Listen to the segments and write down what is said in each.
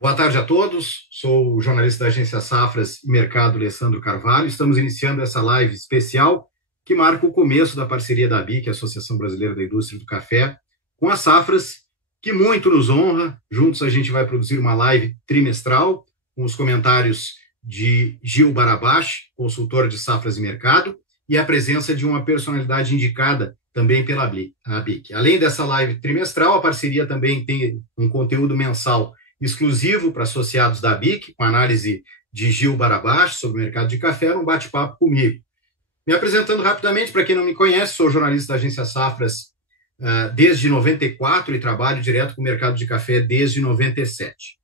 Boa tarde a todos. Sou o jornalista da agência Safras e Mercado, Alessandro Carvalho. Estamos iniciando essa live especial que marca o começo da parceria da ABIC, a Associação Brasileira da Indústria do Café, com as Safras, que muito nos honra. Juntos a gente vai produzir uma live trimestral com os comentários de Gil Barabash, consultor de Safras e Mercado, e a presença de uma personalidade indicada também pela ABIC. Além dessa live trimestral, a parceria também tem um conteúdo mensal exclusivo para associados da BIC, com análise de Gil Barabash sobre o mercado de café, num bate-papo comigo. Me apresentando rapidamente, para quem não me conhece, sou jornalista da agência Safras desde 94 e trabalho direto com o mercado de café desde 97.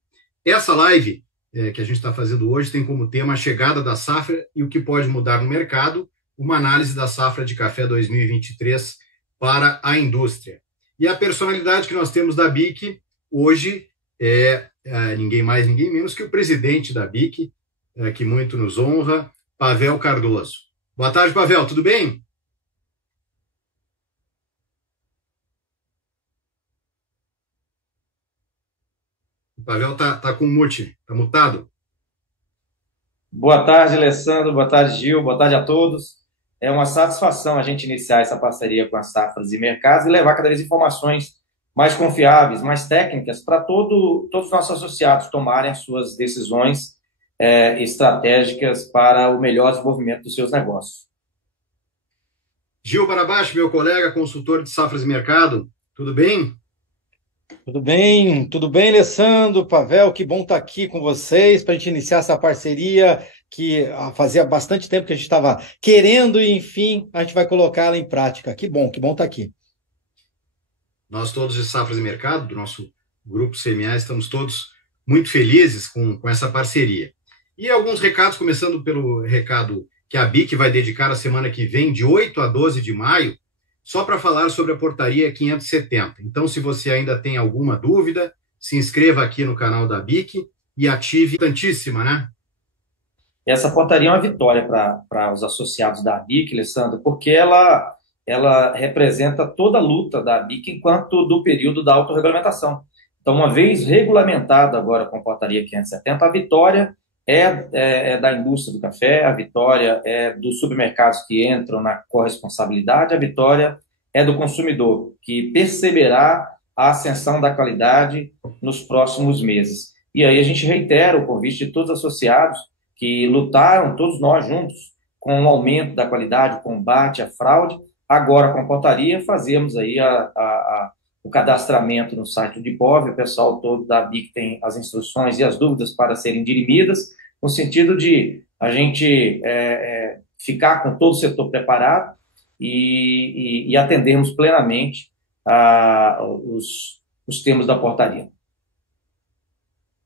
Essa live que a gente está fazendo hoje tem como tema a chegada da safra e o que pode mudar no mercado, uma análise da safra de café 2023 para a indústria. E a personalidade que nós temos da BIC hoje é ninguém mais, ninguém menos que o presidente da BIC, que muito nos honra, Pavel Cardoso. Boa tarde, Pavel, tudo bem? O Pavel tá com mute, tá mutado. Boa tarde, Alessandro. Boa tarde, Gil. Boa tarde a todos. É uma satisfação a gente iniciar essa parceria com as Safras e Mercados e levar cada vez informações mais confiáveis, mais técnicas para todos os nossos associados tomarem as suas decisões estratégicas para o melhor desenvolvimento dos seus negócios. Gil Barabash, meu colega, consultor de Safras e Mercado, tudo bem? Tudo bem, Alessandro, Pavel, que bom estar aqui com vocês para a gente iniciar essa parceria fazia bastante tempo que a gente estava querendo e, enfim, a gente vai colocá-la em prática. Que bom estar aqui. Nós todos de Safras e Mercado, do nosso grupo CMA, estamos todos muito felizes com essa parceria. E alguns recados, começando pelo recado que a BIC vai dedicar a semana que vem, de 8 a 12 de maio, só para falar sobre a portaria 570. Então, se você ainda tem alguma dúvida, se inscreva aqui no canal da BIC e ative tantíssima, né? Essa portaria é uma vitória para os associados da ABIC, Alessandro, porque ela representa toda a luta da ABIC enquanto do período da autorregulamentação. Então, uma vez regulamentado agora com a portaria 570, a vitória é da indústria do café, a vitória é dos supermercados que entram na corresponsabilidade, a vitória é do consumidor, que perceberá a ascensão da qualidade nos próximos meses. E aí a gente reitera o convite de todos os associados que lutaram, todos nós juntos, com o aumento da qualidade, o combate à fraude. Agora, com a portaria, fazemos aí o cadastramento no site do IPOV, o pessoal todo da BIC tem as instruções e as dúvidas para serem dirimidas, no sentido de a gente ficar com todo o setor preparado e atendermos plenamente os termos da portaria.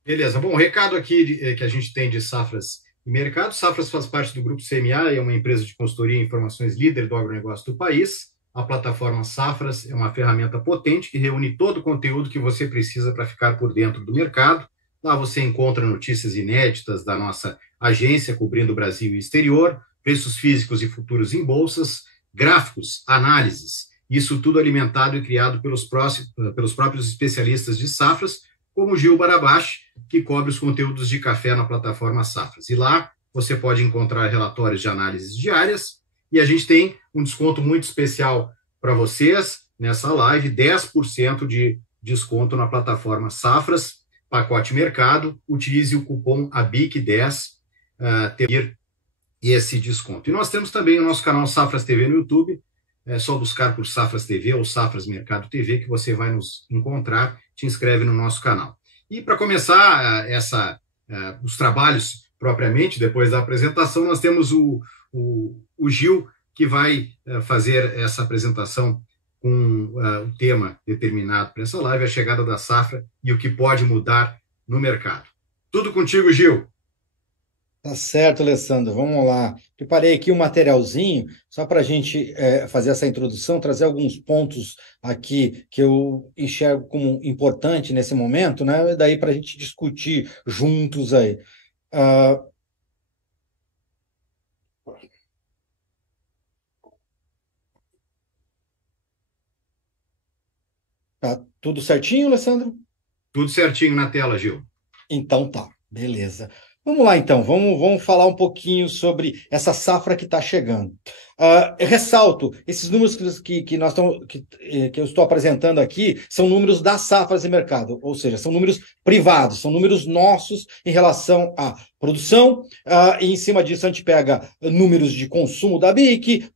Beleza. Bom, o recado aqui que a gente tem de Safras e Mercado. Safras faz parte do Grupo CMA, é uma empresa de consultoria e informações líder do agronegócio do país. A plataforma Safras é uma ferramenta potente que reúne todo o conteúdo que você precisa para ficar por dentro do mercado. Lá você encontra notícias inéditas da nossa agência cobrindo o Brasil e o exterior, preços físicos e futuros em bolsas, gráficos, análises. Isso tudo alimentado e criado pelos próprios especialistas de safras, como o Gil Barabash, que cobre os conteúdos de café na plataforma Safras. E lá você pode encontrar relatórios de análises diárias e a gente tem um desconto muito especial para vocês nessa live, 10% de desconto na plataforma Safras, pacote mercado, utilize o cupom ABIC10 ter esse desconto. E nós temos também o nosso canal Safras TV no YouTube, é só buscar por Safras TV ou Safras Mercado TV que você vai nos encontrar, te inscreve no nosso canal. E para começar os trabalhos propriamente, depois da apresentação, nós temos o Gil, que vai fazer essa apresentação com um tema determinado para essa live, a chegada da safra e o que pode mudar no mercado. Tudo contigo, Gil. Tá certo, Alessandro. Vamos lá. Preparei aqui um materialzinho só para a gente fazer essa introdução, trazer alguns pontos aqui que eu enxergo como importante nesse momento, né? Daí para a gente discutir juntos aí. Ah, tá tudo certinho, Alessandro? Tudo certinho na tela, Gil. Então tá, beleza. Vamos lá, então, vamos falar um pouquinho sobre essa safra que está chegando. Eu ressalto, esses números que eu estou apresentando aqui são números das safras de mercado, ou seja, são números privados, são números nossos em relação à produção, e em cima disso a gente pega números de consumo da BIC,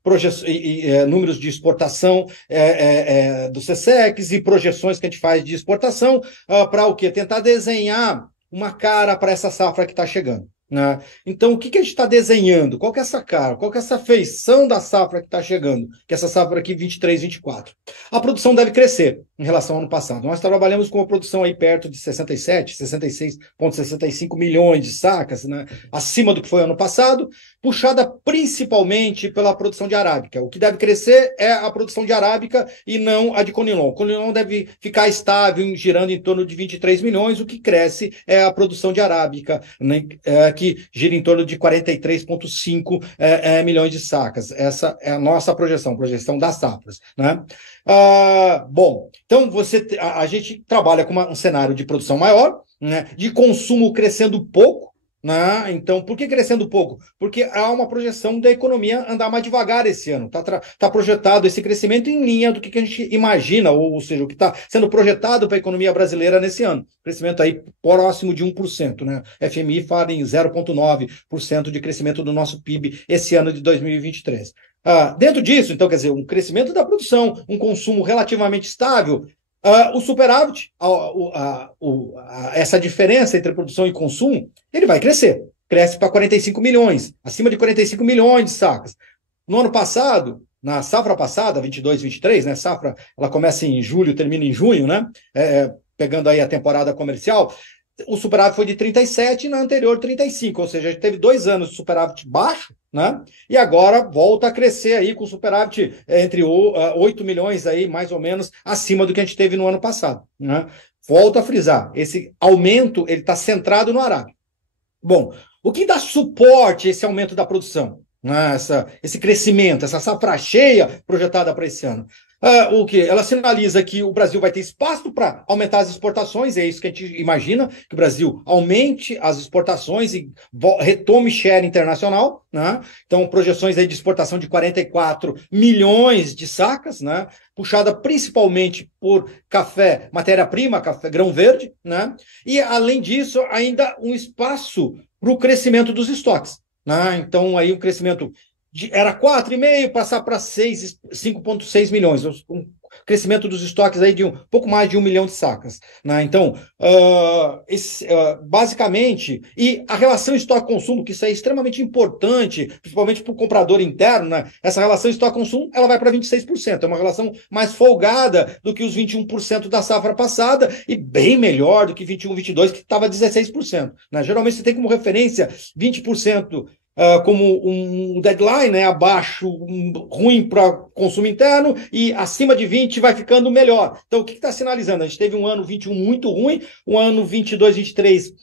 números de exportação do SESEX e projeções que a gente faz de exportação, para o quê? Tentar desenhar uma cara para essa safra que está chegando, né? Então, o que a gente está desenhando? Qual que é essa cara? Qual que é essa feição da safra que está chegando? Que é essa safra aqui 23, 24. A produção deve crescer em relação ao ano passado. Nós trabalhamos com uma produção aí perto de 67, 66,65 milhões de sacas, né? Acima do que foi ano passado, puxada principalmente pela produção de arábica. O que deve crescer é a produção de arábica e não a de conilon. O conilon deve ficar estável, girando em torno de 23 milhões, o que cresce é a produção de arábica, né, que gira em torno de 43,5 milhões de sacas. Essa é a nossa projeção das safras, né? Bom, então a gente trabalha com um cenário de produção maior, né, de consumo crescendo pouco, né? Então, por que crescendo pouco? Porque há uma projeção da economia andar mais devagar esse ano. Tá projetado esse crescimento em linha do que a gente imagina, ou seja, o que está sendo projetado para a economia brasileira nesse ano. Crescimento aí próximo de 1%, né? FMI fala em 0,9% de crescimento do nosso PIB esse ano de 2023. Dentro disso, então, quer dizer, um crescimento da produção, um consumo relativamente estável, o superávit, essa diferença entre produção e consumo, ele vai crescer. Cresce para 45 milhões, acima de 45 milhões de sacas. No ano passado, na safra passada, 22, 23, né? Safra, ela começa em julho, termina em junho, né? Pegando aí a temporada comercial, o superávit foi de 37 e na anterior 35, ou seja, a gente teve 2 anos de superávit baixo, né? E agora volta a crescer aí com superávit entre 8 milhões aí, mais ou menos, acima do que a gente teve no ano passado, né? Volto a frisar, esse aumento ele está centrado no arábica. Bom, o que dá suporte a esse aumento da produção, né? Esse crescimento, essa safra cheia projetada para esse ano? O que? Ela sinaliza que o Brasil vai ter espaço para aumentar as exportações, é isso que a gente imagina, que o Brasil aumente as exportações e retome share internacional, né? Então, projeções aí de exportação de 44 milhões de sacas, né? Puxada principalmente por café, matéria-prima, café grão verde, né? E, além disso, ainda um espaço para o crescimento dos estoques, né? Então, aí um crescimento era 4,5, passar para 5,6 milhões. Um crescimento dos estoques aí de pouco mais de 1 milhão de sacas, né? Então, basicamente, e a relação estoque-consumo, que isso é extremamente importante, principalmente para o comprador interno, né? Essa relação estoque-consumo, ela vai para 26%. É uma relação mais folgada do que os 21% da safra passada e bem melhor do que 21, 22, que estava 16%, né? Geralmente você tem como referência 20%, como um deadline, né, abaixo, ruim para consumo interno, e acima de 20 vai ficando melhor. Então, o que está sinalizando? A gente teve um ano 21 muito ruim, um ano 22, 23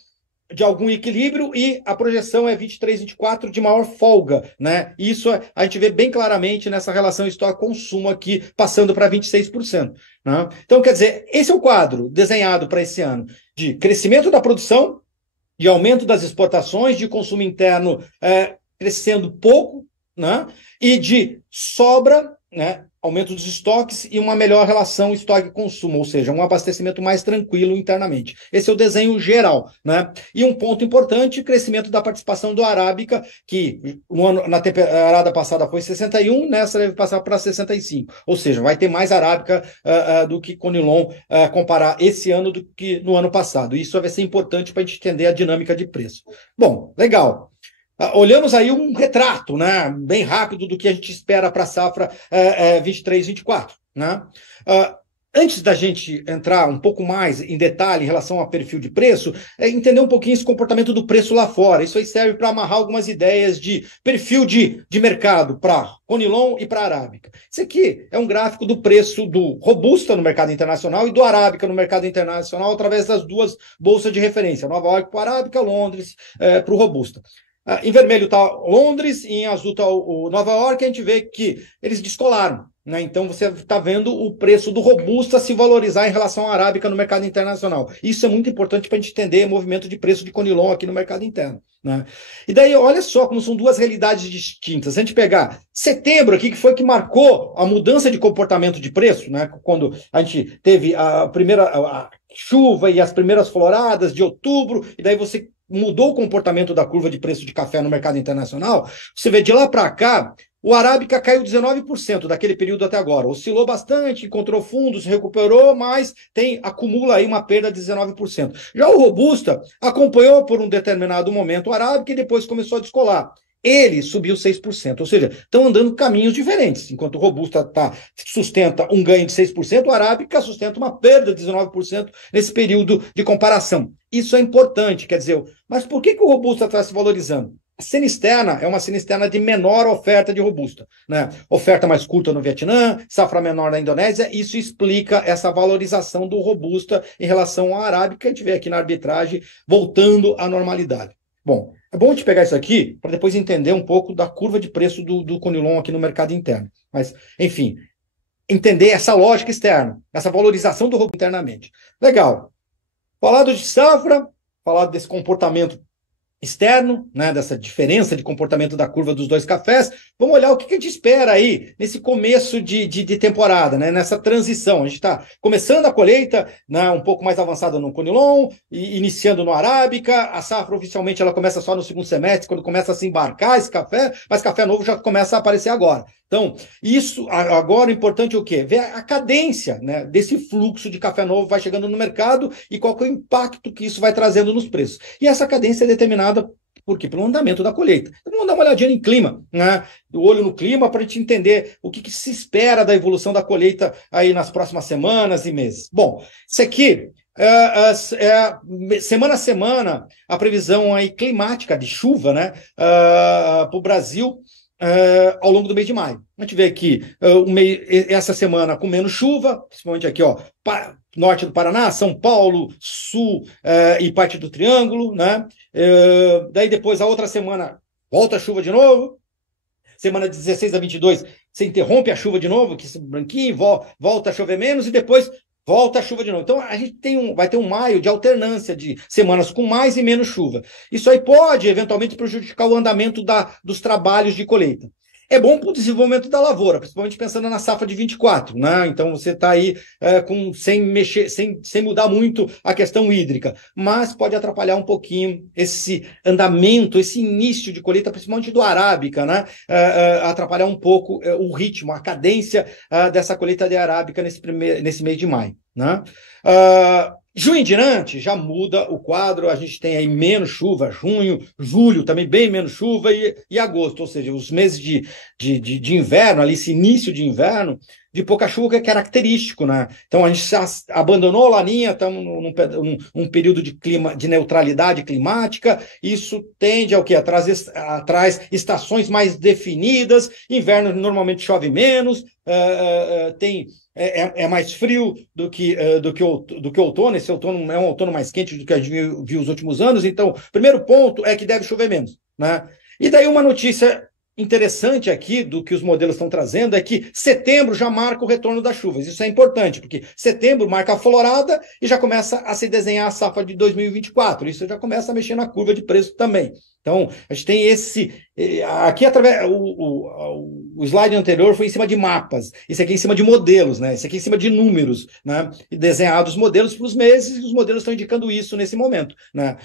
de algum equilíbrio, e a projeção é 23, 24 de maior folga, né? Isso a gente vê bem claramente nessa relação estoque-consumo aqui, passando para 26%. Né? Então, quer dizer, esse é o quadro desenhado para esse ano, de crescimento da produção, de aumento das exportações, de consumo interno crescendo pouco, né? E de sobra, né? Aumento dos estoques e uma melhor relação estoque-consumo, ou seja, um abastecimento mais tranquilo internamente. Esse é o desenho geral, né? E um ponto importante, crescimento da participação do arábica, que na temporada passada foi 61, nessa deve passar para 65. Ou seja, vai ter mais arábica do que conilon, comparar esse ano do que no ano passado. Isso vai ser importante para a gente entender a dinâmica de preço. Bom, legal. Olhamos aí um retrato, né, bem rápido do que a gente espera para a safra 23, 24. Né? Antes da gente entrar um pouco mais em detalhe em relação ao perfil de preço, entender um pouquinho esse comportamento do preço lá fora. Isso aí serve para amarrar algumas ideias de perfil de mercado para conilon e para arábica. Isso aqui é um gráfico do preço do robusta no mercado internacional e do arábica no mercado internacional através das duas bolsas de referência, Nova York para o arábica, Londres para o robusta. Em vermelho está Londres e em azul está o Nova York, a gente vê que eles descolaram. né? Então você está vendo o preço do Robusta se valorizar em relação à Arábica no mercado internacional. Isso é muito importante para a gente entender o movimento de preço de Conilon aqui no mercado interno, né? E daí, olha só como são duas realidades distintas. Se a gente pegar setembro aqui, que foi que marcou a mudança de comportamento de preço, né? Quando a gente teve a primeira a chuva e as primeiras floradas de outubro, e daí você mudou o comportamento da curva de preço de café no mercado internacional. Você vê de lá para cá, o Arábica caiu 19% daquele período até agora. Oscilou bastante, encontrou fundos, recuperou, mas acumula aí uma perda de 19%. Já o Robusta acompanhou por um determinado momento o Arábica e depois começou a descolar. Ele subiu 6%, ou seja, estão andando caminhos diferentes. Enquanto o Robusta sustenta um ganho de 6%, o Arábica sustenta uma perda de 19% nesse período de comparação. Isso é importante, quer dizer, mas por que o Robusta está se valorizando? A cena externa é uma cena externa de menor oferta de Robusta, né? Oferta mais curta no Vietnã, safra menor na Indonésia, isso explica essa valorização do Robusta em relação ao Arábica, a gente vê aqui na arbitragem voltando à normalidade. Bom, é bom a gente pegar isso aqui para depois entender um pouco da curva de preço do Conilon aqui no mercado interno. Mas, enfim, entender essa lógica externa, essa valorização do Robusta internamente. Legal. Falado de safra, falado desse comportamento externo, né, dessa diferença de comportamento da curva dos dois cafés, vamos olhar o que a gente espera aí nesse começo de temporada, né, nessa transição. A gente está começando a colheita, né, um pouco mais avançada no Conilon, e iniciando no Arábica. A safra oficialmente ela começa só no segundo semestre, quando começa a se embarcar esse café, mas café novo já começa a aparecer agora. Então, isso agora é importante o quê? Ver a cadência, né, desse fluxo de café novo vai chegando no mercado e qual que é o impacto que isso vai trazendo nos preços. E essa cadência é determinada por quê? Pelo andamento da colheita. Então, vamos dar uma olhadinha em clima, né? O olho no clima para a gente entender o que se espera da evolução da colheita aí nas próximas semanas e meses. Bom, isso aqui semana a semana, a previsão aí climática de chuva, né, para o Brasil ao longo do mês de maio. A gente vê aqui essa semana com menos chuva, principalmente aqui, ó, norte do Paraná, São Paulo, sul e parte do Triângulo, né? Daí depois a outra semana volta a chuva de novo. Semana de 16 a 22 você interrompe a chuva de novo, que esse branquinho volta a chover menos e depois volta a chuva de novo. Então, a gente vai ter um maio de alternância de semanas com mais e menos chuva. Isso aí pode, eventualmente, prejudicar o andamento dos trabalhos de colheita. É bom para o desenvolvimento da lavoura, principalmente pensando na safra de 24, né? Então, você está aí sem mexer, sem mudar muito a questão hídrica, mas pode atrapalhar um pouquinho esse andamento, esse início de colheita, principalmente do Arábica, né? Atrapalhar um pouco o ritmo, a cadência dessa colheita de Arábica nesse mês de maio, né? Junho em diante já muda o quadro, a gente tem aí menos chuva, junho, julho também bem menos chuva e agosto, ou seja, os meses de inverno, ali esse início de inverno, de pouca chuva que é característico, né? Então a gente já abandonou a laninha, estamos num período de neutralidade climática, isso tende ao quê? Traz estações mais definidas, inverno normalmente chove menos, é mais frio do que outono. Esse outono é um outono mais quente do que a gente viu os últimos anos. Então, o primeiro ponto é que deve chover menos, né? E daí uma notícia interessante aqui do que os modelos estão trazendo é que setembro já marca o retorno das chuvas. Isso é importante, porque setembro marca a florada e já começa a se desenhar a safra de 2024. Isso já começa a mexer na curva de preço também. Então, a gente tem aqui através o slide anterior foi em cima de mapas, esse aqui é em cima de modelos, né? Esse aqui é em cima de números, né? E desenhados modelos para os meses, e os modelos estão indicando isso nesse momento, né?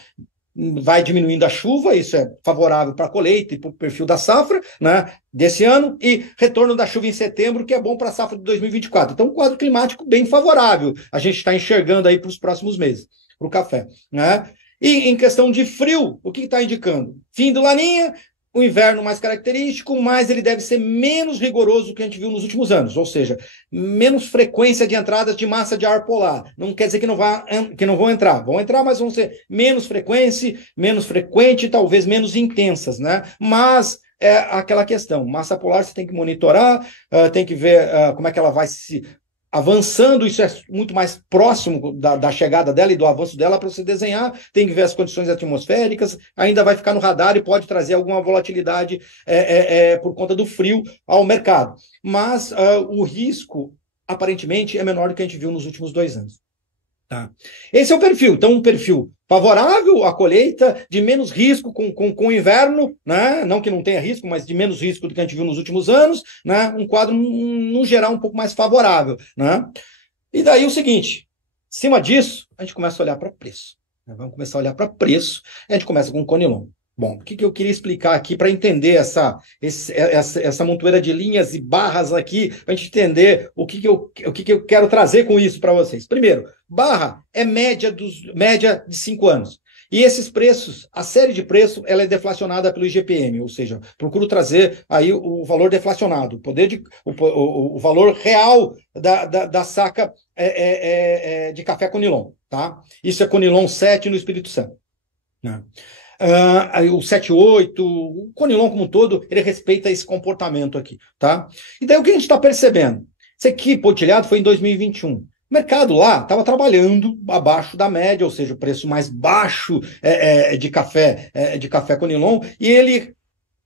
Vai diminuindo a chuva, isso é favorável para a colheita e para o perfil da safra, né, desse ano, e retorno da chuva em setembro, que é bom para a safra de 2024. Então, um quadro climático bem favorável, a gente está enxergando aí para os próximos meses, para o café, né? E em questão de frio, o que está indicando? Fim do Laninha, o inverno mais característico, mas ele deve ser menos rigoroso do que a gente viu nos últimos anos, ou seja, menos frequência de entradas de massa de ar polar. Não quer dizer que não vão entrar, mas vão ser menos frequente, talvez menos intensas, né? Mas é aquela questão, massa polar você tem que monitorar, tem que ver como é que ela vai se avançando, isso é muito mais próximo da chegada dela e do avanço dela para você desenhar, tem que ver as condições atmosféricas, ainda vai ficar no radar e pode trazer alguma volatilidade por conta do frio ao mercado. Mas o risco, aparentemente, é menor do que a gente viu nos últimos 2 anos. Tá. Esse é o perfil. Então, um perfil favorável à colheita, de menos risco com o inverno, né? Não que não tenha risco, mas de menos risco do que a gente viu nos últimos anos, né? Um quadro, no geral, um pouco mais favorável. Né? E daí o seguinte, em cima disso, a gente começa a olhar para preço. Né? Vamos começar a olhar para preço, a gente começa com o Conilon. Bom, o que eu queria explicar aqui para entender essa montoeira de linhas e barras aqui, para a gente entender o que eu quero trazer com isso para vocês. Primeiro, barra é média de 5 anos. E esses preços, a série de preço, ela é deflacionada pelo IGPM, ou seja, procuro trazer aí o valor deflacionado, o valor real da saca de café Conilon, tá? Isso é Conilon 7 no Espírito Santo. Né? O 7,8, o Conilon como um todo, ele respeita esse comportamento aqui, tá? E daí o que a gente está percebendo? Isso aqui, pontilhado, foi em 2021. O mercado lá estava trabalhando abaixo da média, ou seja, o preço mais baixo de café Conilon, e ele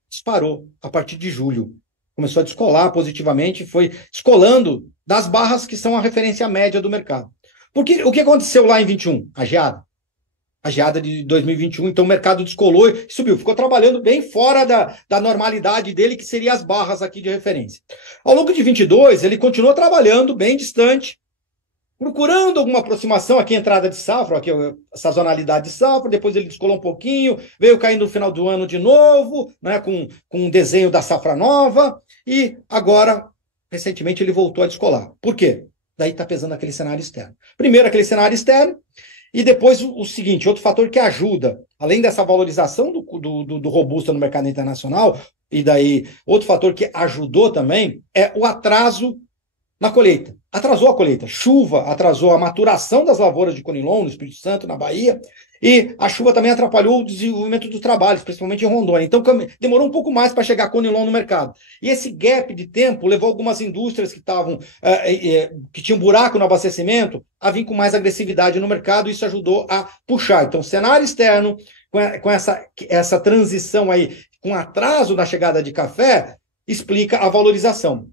disparou a partir de julho. Começou a descolar positivamente, foi descolando das barras que são a referência média do mercado. Porque o que aconteceu lá em 21? A geada de 2021, então o mercado descolou e subiu, ficou trabalhando bem fora da normalidade dele, que seria as barras aqui de referência. Ao longo de 22, ele continuou trabalhando bem distante, procurando alguma aproximação, aqui entrada de safra, aqui a sazonalidade de safra, depois ele descolou um pouquinho, veio caindo no final do ano de novo, né, com um desenho da safra nova, e agora, recentemente, ele voltou a descolar. Por quê? Daí está pesando aquele cenário externo. Primeiro, aquele cenário externo, e depois o seguinte, outro fator que ajuda, além dessa valorização do robusta no mercado internacional, e daí outro fator que ajudou também é o atraso na colheita. Atrasou a colheita. Chuva atrasou a maturação das lavouras de Conilon, no Espírito Santo, na Bahia, e a chuva também atrapalhou o desenvolvimento dos trabalhos, principalmente em Rondônia. Então, demorou um pouco mais para chegar Conilon no mercado. E esse gap de tempo levou algumas indústrias que tinham buraco no abastecimento a vir com mais agressividade no mercado, e isso ajudou a puxar. Então, cenário externo, com essa transição aí, com atraso na chegada de café, explica a valorização.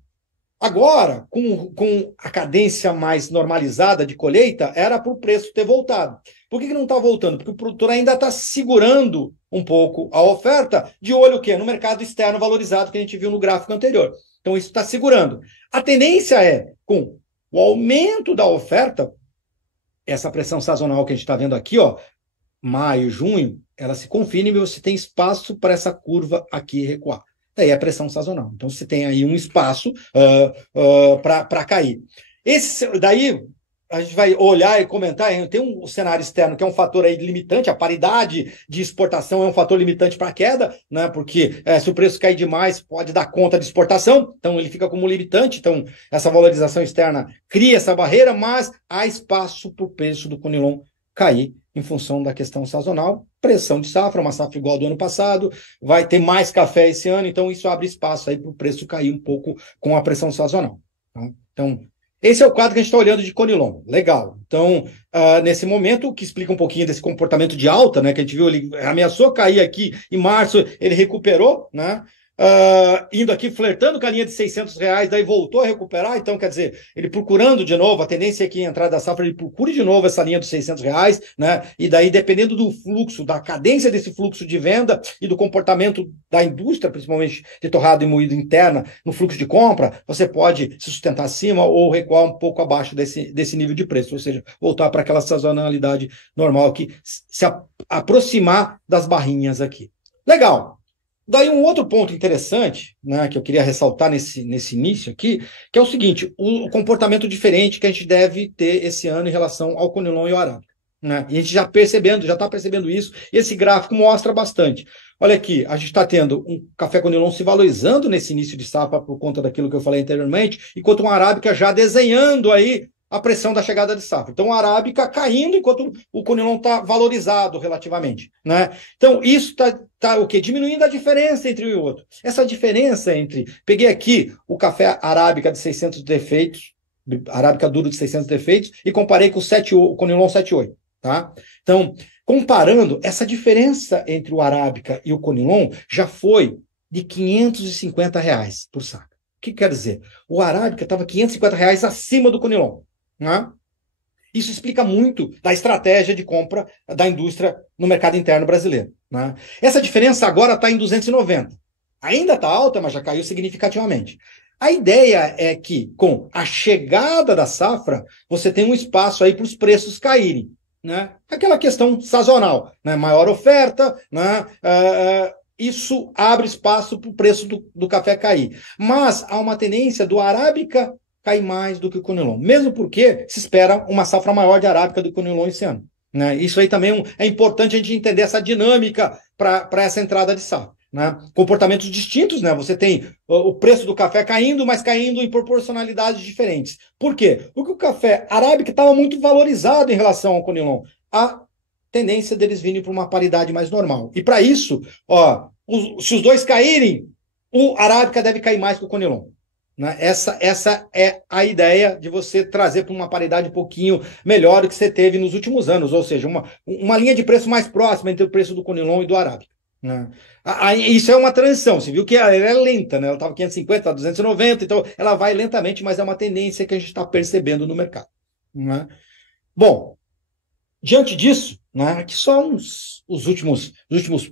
Agora, com a cadência mais normalizada de colheita, era para o preço ter voltado. Por que não está voltando? Porque o produtor ainda está segurando um pouco a oferta, de olho o quê? No mercado externo valorizado que a gente viu no gráfico anterior. Então, isso está segurando. A tendência é, com o aumento da oferta, essa pressão sazonal que a gente está vendo aqui, ó, maio, junho, ela se confine e você tem espaço para essa curva aqui recuar. Daí é a pressão sazonal. Então, você tem aí um espaço para cair. Daí, a gente vai olhar e comentar, tem um cenário externo que é um fator aí limitante, a paridade de exportação é um fator limitante para a queda, né? Porque se o preço cair demais, pode dar conta de exportação, então ele fica como limitante, então essa valorização externa cria essa barreira, mas há espaço para o preço do Conilon cair em função da questão sazonal, pressão de safra, uma safra igual do ano passado, vai ter mais café esse ano, então isso abre espaço aí para o preço cair um pouco com a pressão sazonal. Tá? Então, esse é o quadro que a gente está olhando de Conilon. Legal. Então, nesse momento, o que explica um pouquinho desse comportamento de alta, né, que a gente viu, ele ameaçou cair aqui em março, ele recuperou, né? Indo aqui, flertando com a linha de R$600, daí voltou a recuperar, então, quer dizer, ele procurando de novo, a tendência é que em entrada da safra, ele procure de novo essa linha dos R$600, né, e daí, dependendo do fluxo, da cadência desse fluxo de venda e do comportamento da indústria, principalmente de torrado e moído interna, no fluxo de compra, você pode se sustentar acima ou recuar um pouco abaixo desse nível de preço, ou seja, voltar para aquela sazonalidade normal aqui, se aproximar das barrinhas aqui. Legal. Daí um outro ponto interessante, né, que eu queria ressaltar nesse início aqui, que é o seguinte, o comportamento diferente que a gente deve ter esse ano em relação ao Conilon e ao Arábica. Né? E a gente já está percebendo isso, e esse gráfico mostra bastante. Olha aqui, a gente está tendo um café Conilon se valorizando nesse início de safra por conta daquilo que eu falei anteriormente, enquanto um Arábica já desenhando aí a pressão da chegada de safra. Então, a Arábica caindo, enquanto o Conilon está valorizado relativamente. Né? Então, isso está o quê? Diminuindo a diferença entre um e o outro. Essa diferença entre... Peguei aqui o café Arábica de 600 defeitos, arábica duro de 600 defeitos, e comparei com o Conilon 78, tá? Então, comparando, essa diferença entre o arábica e o Conilon já foi de R$ 550 por saca. O que quer dizer? O arábica estava R$ 550 acima do Conilon, né? Isso explica muito da estratégia de compra da indústria no mercado interno brasileiro, né? Essa diferença agora está em 290. Ainda está alta, mas já caiu significativamente. A ideia é que, com a chegada da safra, você tem um espaço aí para os preços caírem, né? Aquela questão sazonal, né? Maior oferta, né? Isso abre espaço para o preço do café cair. Mas há uma tendência do arábica cair mais do que o Conilon, mesmo porque se espera uma safra maior de arábica do que o Conilon esse ano, né? Isso aí também é importante a gente entender essa dinâmica para essa entrada de safra, né? Comportamentos distintos, né? Você tem o preço do café caindo, mas caindo em proporcionalidades diferentes. Por quê? Porque o café arábica estava muito valorizado em relação ao Conilon. A tendência deles virem para uma paridade mais normal. E para isso, se os dois caírem, o arábica deve cair mais que o Conilon, né? Essa é a ideia de você trazer para uma paridade um pouquinho melhor do que você teve nos últimos anos, ou seja, uma linha de preço mais próxima entre o preço do Conilon e do arábica, né? Isso é uma transição, você viu que ela é lenta, né? Ela estava 550, 290, então ela vai lentamente, mas é uma tendência que a gente está percebendo no mercado, né? Bom, diante disso, né, aqui só os últimos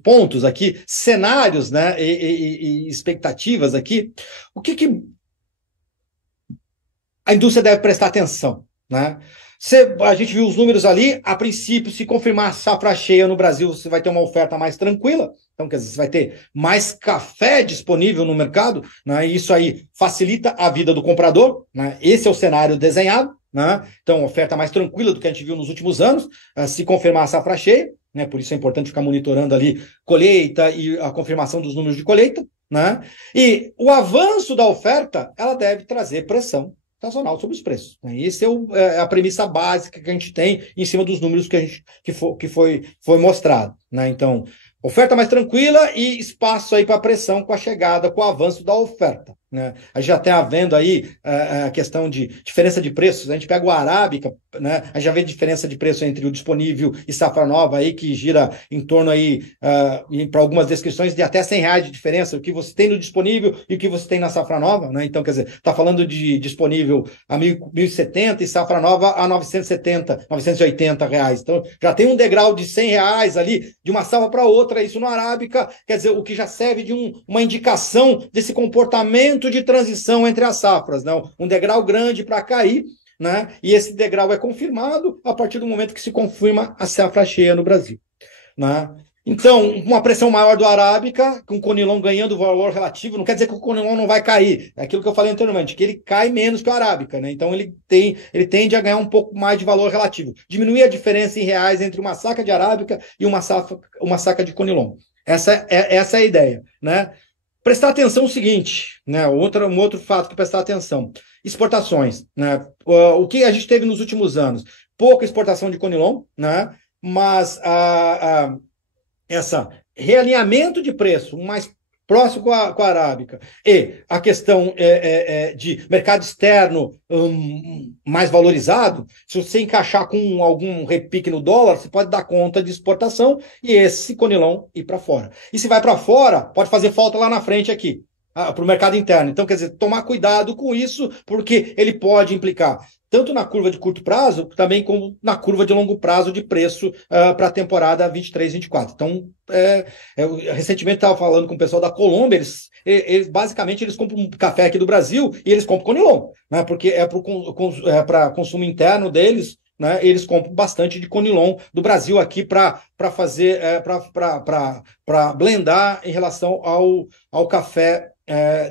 pontos aqui, cenários, né, e expectativas aqui. O que a indústria deve prestar atenção, né? A gente viu os números ali, a princípio, se confirmar a safra cheia no Brasil, você vai ter uma oferta mais tranquila, então, quer dizer, você vai ter mais café disponível no mercado, né? E isso aí facilita a vida do comprador, né? Esse é o cenário desenhado, né? Então, oferta mais tranquila do que a gente viu nos últimos anos, se confirmar a safra cheia, né? Por isso é importante ficar monitorando ali colheita e a confirmação dos números de colheita, né? E o avanço da oferta, ela deve trazer pressão sazonal sobre os preços, né? Essa é a premissa básica que a gente tem em cima dos números que foi mostrado, né? Então, oferta mais tranquila e espaço aí para pressão com a chegada, com o avanço da oferta, né? A gente já está vendo aí a questão de diferença de preços. A gente pega o arábica, né? A gente já vê diferença de preço entre o disponível e safra nova aí, que gira em torno aí, para algumas descrições, de até R$ 100 de diferença, o que você tem no disponível e o que você tem na safra nova, né? Então, quer dizer, está falando de disponível a 1.070 e safra nova a 970, R$ 980. Então, já tem um degrau de R$ 100 ali, de uma safra para outra, isso no arábica, quer dizer, o que já serve de uma indicação desse comportamento de transição entre as safras, né? Um degrau grande para cair, né? E esse degrau é confirmado a partir do momento que se confirma a safra cheia no Brasil, né? Então, uma pressão maior do arábica, com o Conilon ganhando valor relativo, não quer dizer que o Conilon não vai cair, é aquilo que eu falei anteriormente, que ele cai menos que o arábica, né? Então ele tende a ganhar um pouco mais de valor relativo, diminuir a diferença em reais entre uma saca de arábica e uma saca de Conilon. Essa é a ideia, né? Prestar atenção no seguinte, né? Um outro fato que prestar atenção: exportações, né? O que a gente teve nos últimos anos? Pouca exportação de Conilon, né? Mas essa realinhamento de preço mais próximo com a arábica e a questão de mercado externo mais valorizado, se você encaixar com algum repique no dólar, você pode dar conta de exportação e esse Conilon ir para fora. E se vai para fora, pode fazer falta lá na frente aqui, para o mercado interno. Então, quer dizer, tomar cuidado com isso, porque ele pode implicar tanto na curva de curto prazo, também como na curva de longo prazo de preço para a temporada 23-24. Então, recentemente estava falando com o pessoal da Colômbia, eles basicamente compram café aqui do Brasil e eles compram Conilon, né? Porque para consumo interno deles, né? Eles compram bastante de Conilon do Brasil aqui para fazer, para blendar em relação ao café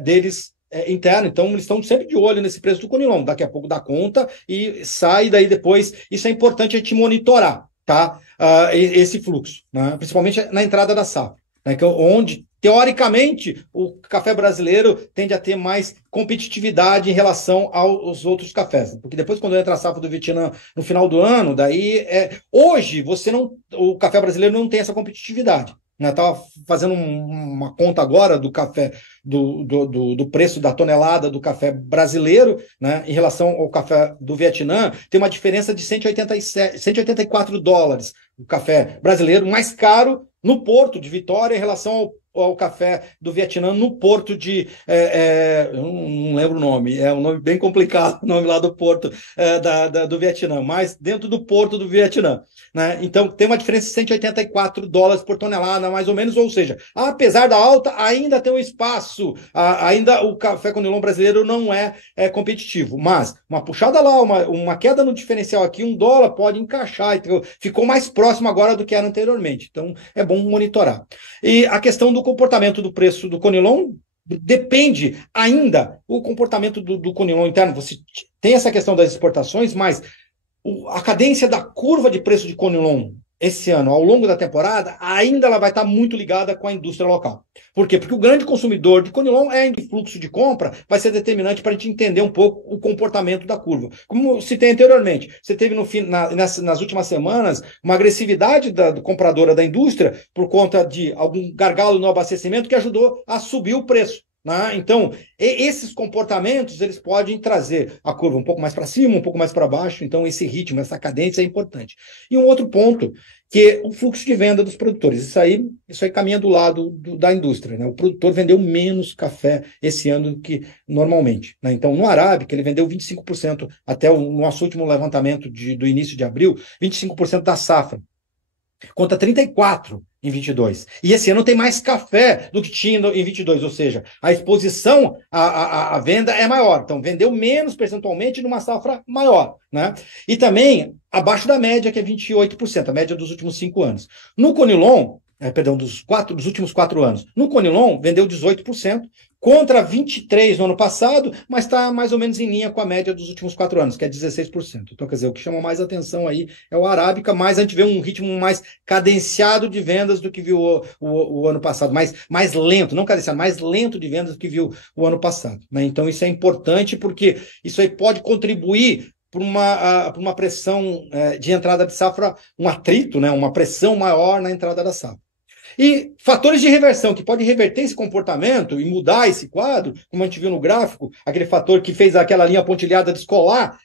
deles interno. Então, eles estão sempre de olho nesse preço do Conilon. Daqui a pouco dá conta e sai daí depois. Isso é importante a gente monitorar, tá? Esse fluxo, né? Principalmente na entrada da safra, né? Onde, teoricamente, o café brasileiro tende a ter mais competitividade em relação aos outros cafés. Porque depois, quando entra a safra do Vietnã no final do ano, daí hoje o café brasileiro não tem essa competitividade, né? Estava fazendo uma conta agora do café, do preço da tonelada do café brasileiro, né, em relação ao café do Vietnã, tem uma diferença de 184 dólares. O café brasileiro mais caro no Porto de Vitória em relação ao café do Vietnã no porto de. Eu não lembro o nome, é um nome bem complicado, o nome lá do porto do Vietnã, mas dentro do porto do Vietnã. Né? Então, tem uma diferença de 184 dólares por tonelada, mais ou menos, ou seja, apesar da alta, ainda tem um espaço, ainda o café Conilon brasileiro não é competitivo, mas uma puxada lá, uma queda no diferencial aqui, $1 pode encaixar, então, ficou mais próximo agora do que era anteriormente, então é bom monitorar. E a questão do comportamento do preço do Conilon depende ainda o comportamento do Conilon interno, você tem essa questão das exportações, mas a cadência da curva de preço de Conilon esse ano, ao longo da temporada, ainda ela vai estar muito ligada com a indústria local. Por quê? Porque o grande consumidor de Conilon o fluxo de compra vai ser determinante para a gente entender um pouco o comportamento da curva. Como citei anteriormente, você teve nas últimas semanas uma agressividade da compradora da indústria por conta de algum gargalo no abastecimento que ajudou a subir o preço. Né? Então, esses comportamentos eles podem trazer a curva um pouco mais para cima, um pouco mais para baixo. Então, esse ritmo, essa cadência é importante. E um outro ponto, que é o fluxo de venda dos produtores. Isso aí caminha do lado da indústria. Né? O produtor vendeu menos café esse ano do que normalmente. Né? Então, no Arábica, ele vendeu 25%, até o nosso último levantamento do início de abril, 25% da safra, contra 34% em 22. E esse ano tem mais café do que tinha em 22, ou seja, a exposição à venda é maior. Então, vendeu menos percentualmente numa safra maior. Né? E também abaixo da média, que é 28%, a média dos últimos 5 anos. No Conilon, dos últimos 4 anos, no Conilon vendeu 18%, contra 23% no ano passado, mas está mais ou menos em linha com a média dos últimos 4 anos, que é 16%. Então, quer dizer, o que chama mais atenção aí é o Arábica, mas a gente vê um ritmo mais cadenciado de vendas do que viu o ano passado, mais lento, não cadenciado, mais lento de vendas do que viu o ano passado. Né? Então, isso é importante porque isso aí pode contribuir para uma pressão de entrada de safra, um atrito, né? Uma pressão maior na entrada da safra. E fatores de reversão que podem reverter esse comportamento e mudar esse quadro, como a gente viu no gráfico, aquele fator que fez aquela linha pontilhada descolar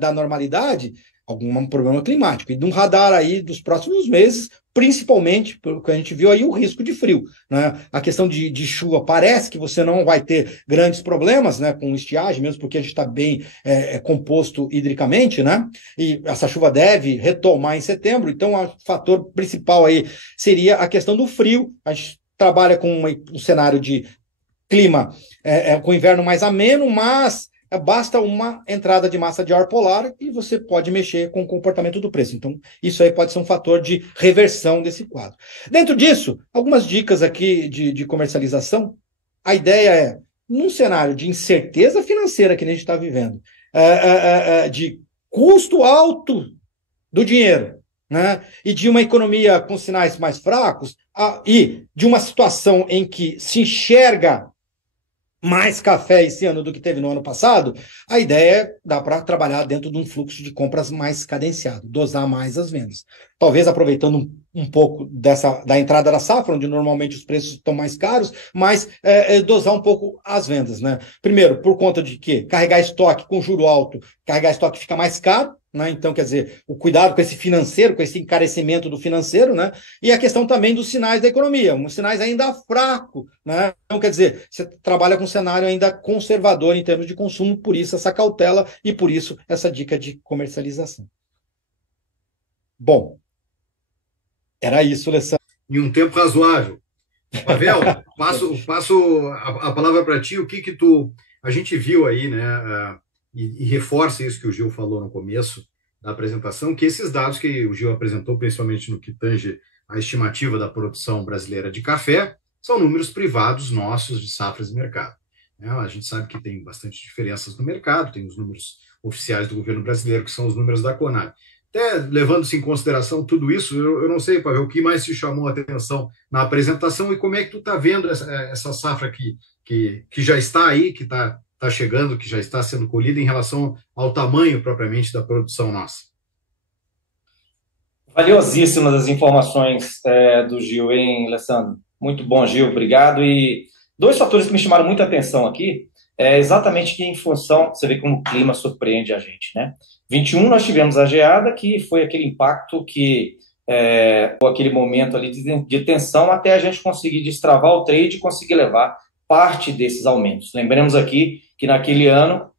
da normalidade, algum problema climático. E de um radar aí dos próximos meses, principalmente, pelo que a gente viu aí, o risco de frio. Né? A questão de chuva, parece que você não vai ter grandes problemas, né, com estiagem, mesmo porque a gente está bem composto hidricamente, né? E essa chuva deve retomar em setembro, então o fator principal aí seria a questão do frio. A gente trabalha com um cenário de clima com inverno mais ameno, mas basta uma entrada de massa de ar polar e você pode mexer com o comportamento do preço. Então, isso aí pode ser um fator de reversão desse quadro. Dentro disso, algumas dicas aqui de comercialização. A ideia é, num cenário de incerteza financeira que a gente está vivendo, de custo alto do dinheiro, né, e de uma economia com sinais mais fracos, e de uma situação em que se enxerga mais café esse ano do que teve no ano passado, a ideia é dar para trabalhar dentro de um fluxo de compras mais cadenciado, dosar mais as vendas. Talvez aproveitando um pouco da entrada da safra, onde normalmente os preços estão mais caros, mas dosar um pouco as vendas. Né? Primeiro, por conta de que carregar estoque com juro alto, carregar estoque fica mais caro, né? Então, quer dizer, o cuidado com esse financeiro, com esse encarecimento do financeiro, né? E a questão também dos sinais da economia, uns sinais ainda fracos. Né? Então, quer dizer, você trabalha com um cenário ainda conservador em termos de consumo, por isso essa cautela e por isso essa dica de comercialização. Bom, era isso, Alessandro. Em um tempo razoável. Pavel, passo a palavra para ti. O que a gente viu aí, né? E reforça isso que o Gil falou no começo da apresentação, que esses dados que o Gil apresentou, principalmente no que tange a estimativa da produção brasileira de café, são números privados nossos de safras e mercado. A gente sabe que tem bastante diferenças no mercado, tem os números oficiais do governo brasileiro, que são os números da Conab. Até levando-se em consideração tudo isso, eu não sei, Pavel, o que mais te chamou a atenção na apresentação e como é que tu está vendo essa safra que já está aí, que está chegando, que já está sendo colhida em relação ao tamanho propriamente da produção nossa? Valiosíssimas as informações do Gil, hein, Alessandro? Muito bom, Gil, obrigado. E dois fatores que me chamaram muita atenção aqui é exatamente que em função, você vê como o clima surpreende a gente, né? 21 nós tivemos a geada, que foi aquele impacto que, aquele momento ali de tensão até a gente conseguir destravar o trade e conseguir levar parte desses aumentos. Lembremos aqui que naquele ano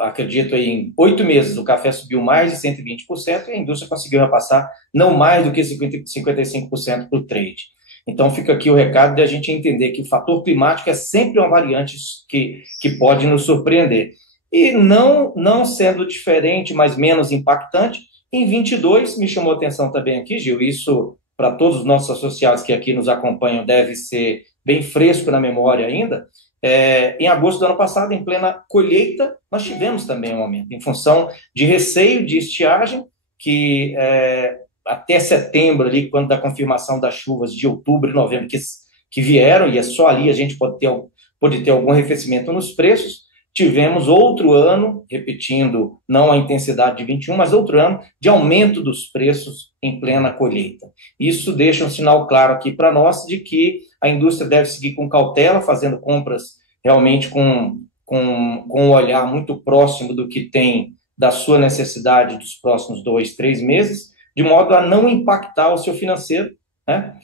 acredito em 8 meses, o café subiu mais de 120% e a indústria conseguiu repassar não mais do que 55% para o trade. Então, fica aqui o recado de a gente entender que o fator climático é sempre uma variante que pode nos surpreender. E não sendo diferente, mas menos impactante, em 22, me chamou a atenção também aqui, Gil, isso para todos os nossos associados que aqui nos acompanham deve ser bem fresco na memória ainda. Em agosto do ano passado, em plena colheita, nós tivemos também um aumento, em função de receio de estiagem, que até setembro, ali, quando da confirmação das chuvas de outubro e novembro que vieram, e é só ali a gente pode ter algum arrefecimento nos preços, tivemos outro ano, repetindo, não a intensidade de 21, mas outro ano de aumento dos preços em plena colheita. Isso deixa um sinal claro aqui para nós de que a indústria deve seguir com cautela, fazendo compras realmente com um olhar muito próximo do que tem da sua necessidade dos próximos 2, 3 meses, de modo a não impactar o seu financeiro, né?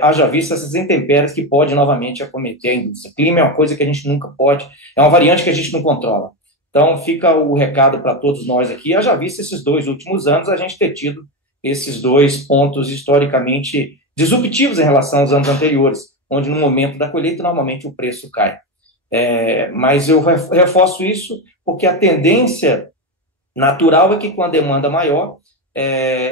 Haja vista essas intempéries que pode novamente acometer a indústria. Clima é uma coisa que a gente nunca pode, é uma variante que a gente não controla. Então, fica o recado para todos nós aqui. Haja vista esses 2 últimos anos, a gente ter tido esses 2 pontos historicamente disruptivos em relação aos anos anteriores, onde no momento da colheita, normalmente o preço cai. Mas eu reforço isso porque a tendência natural é que com a demanda maior,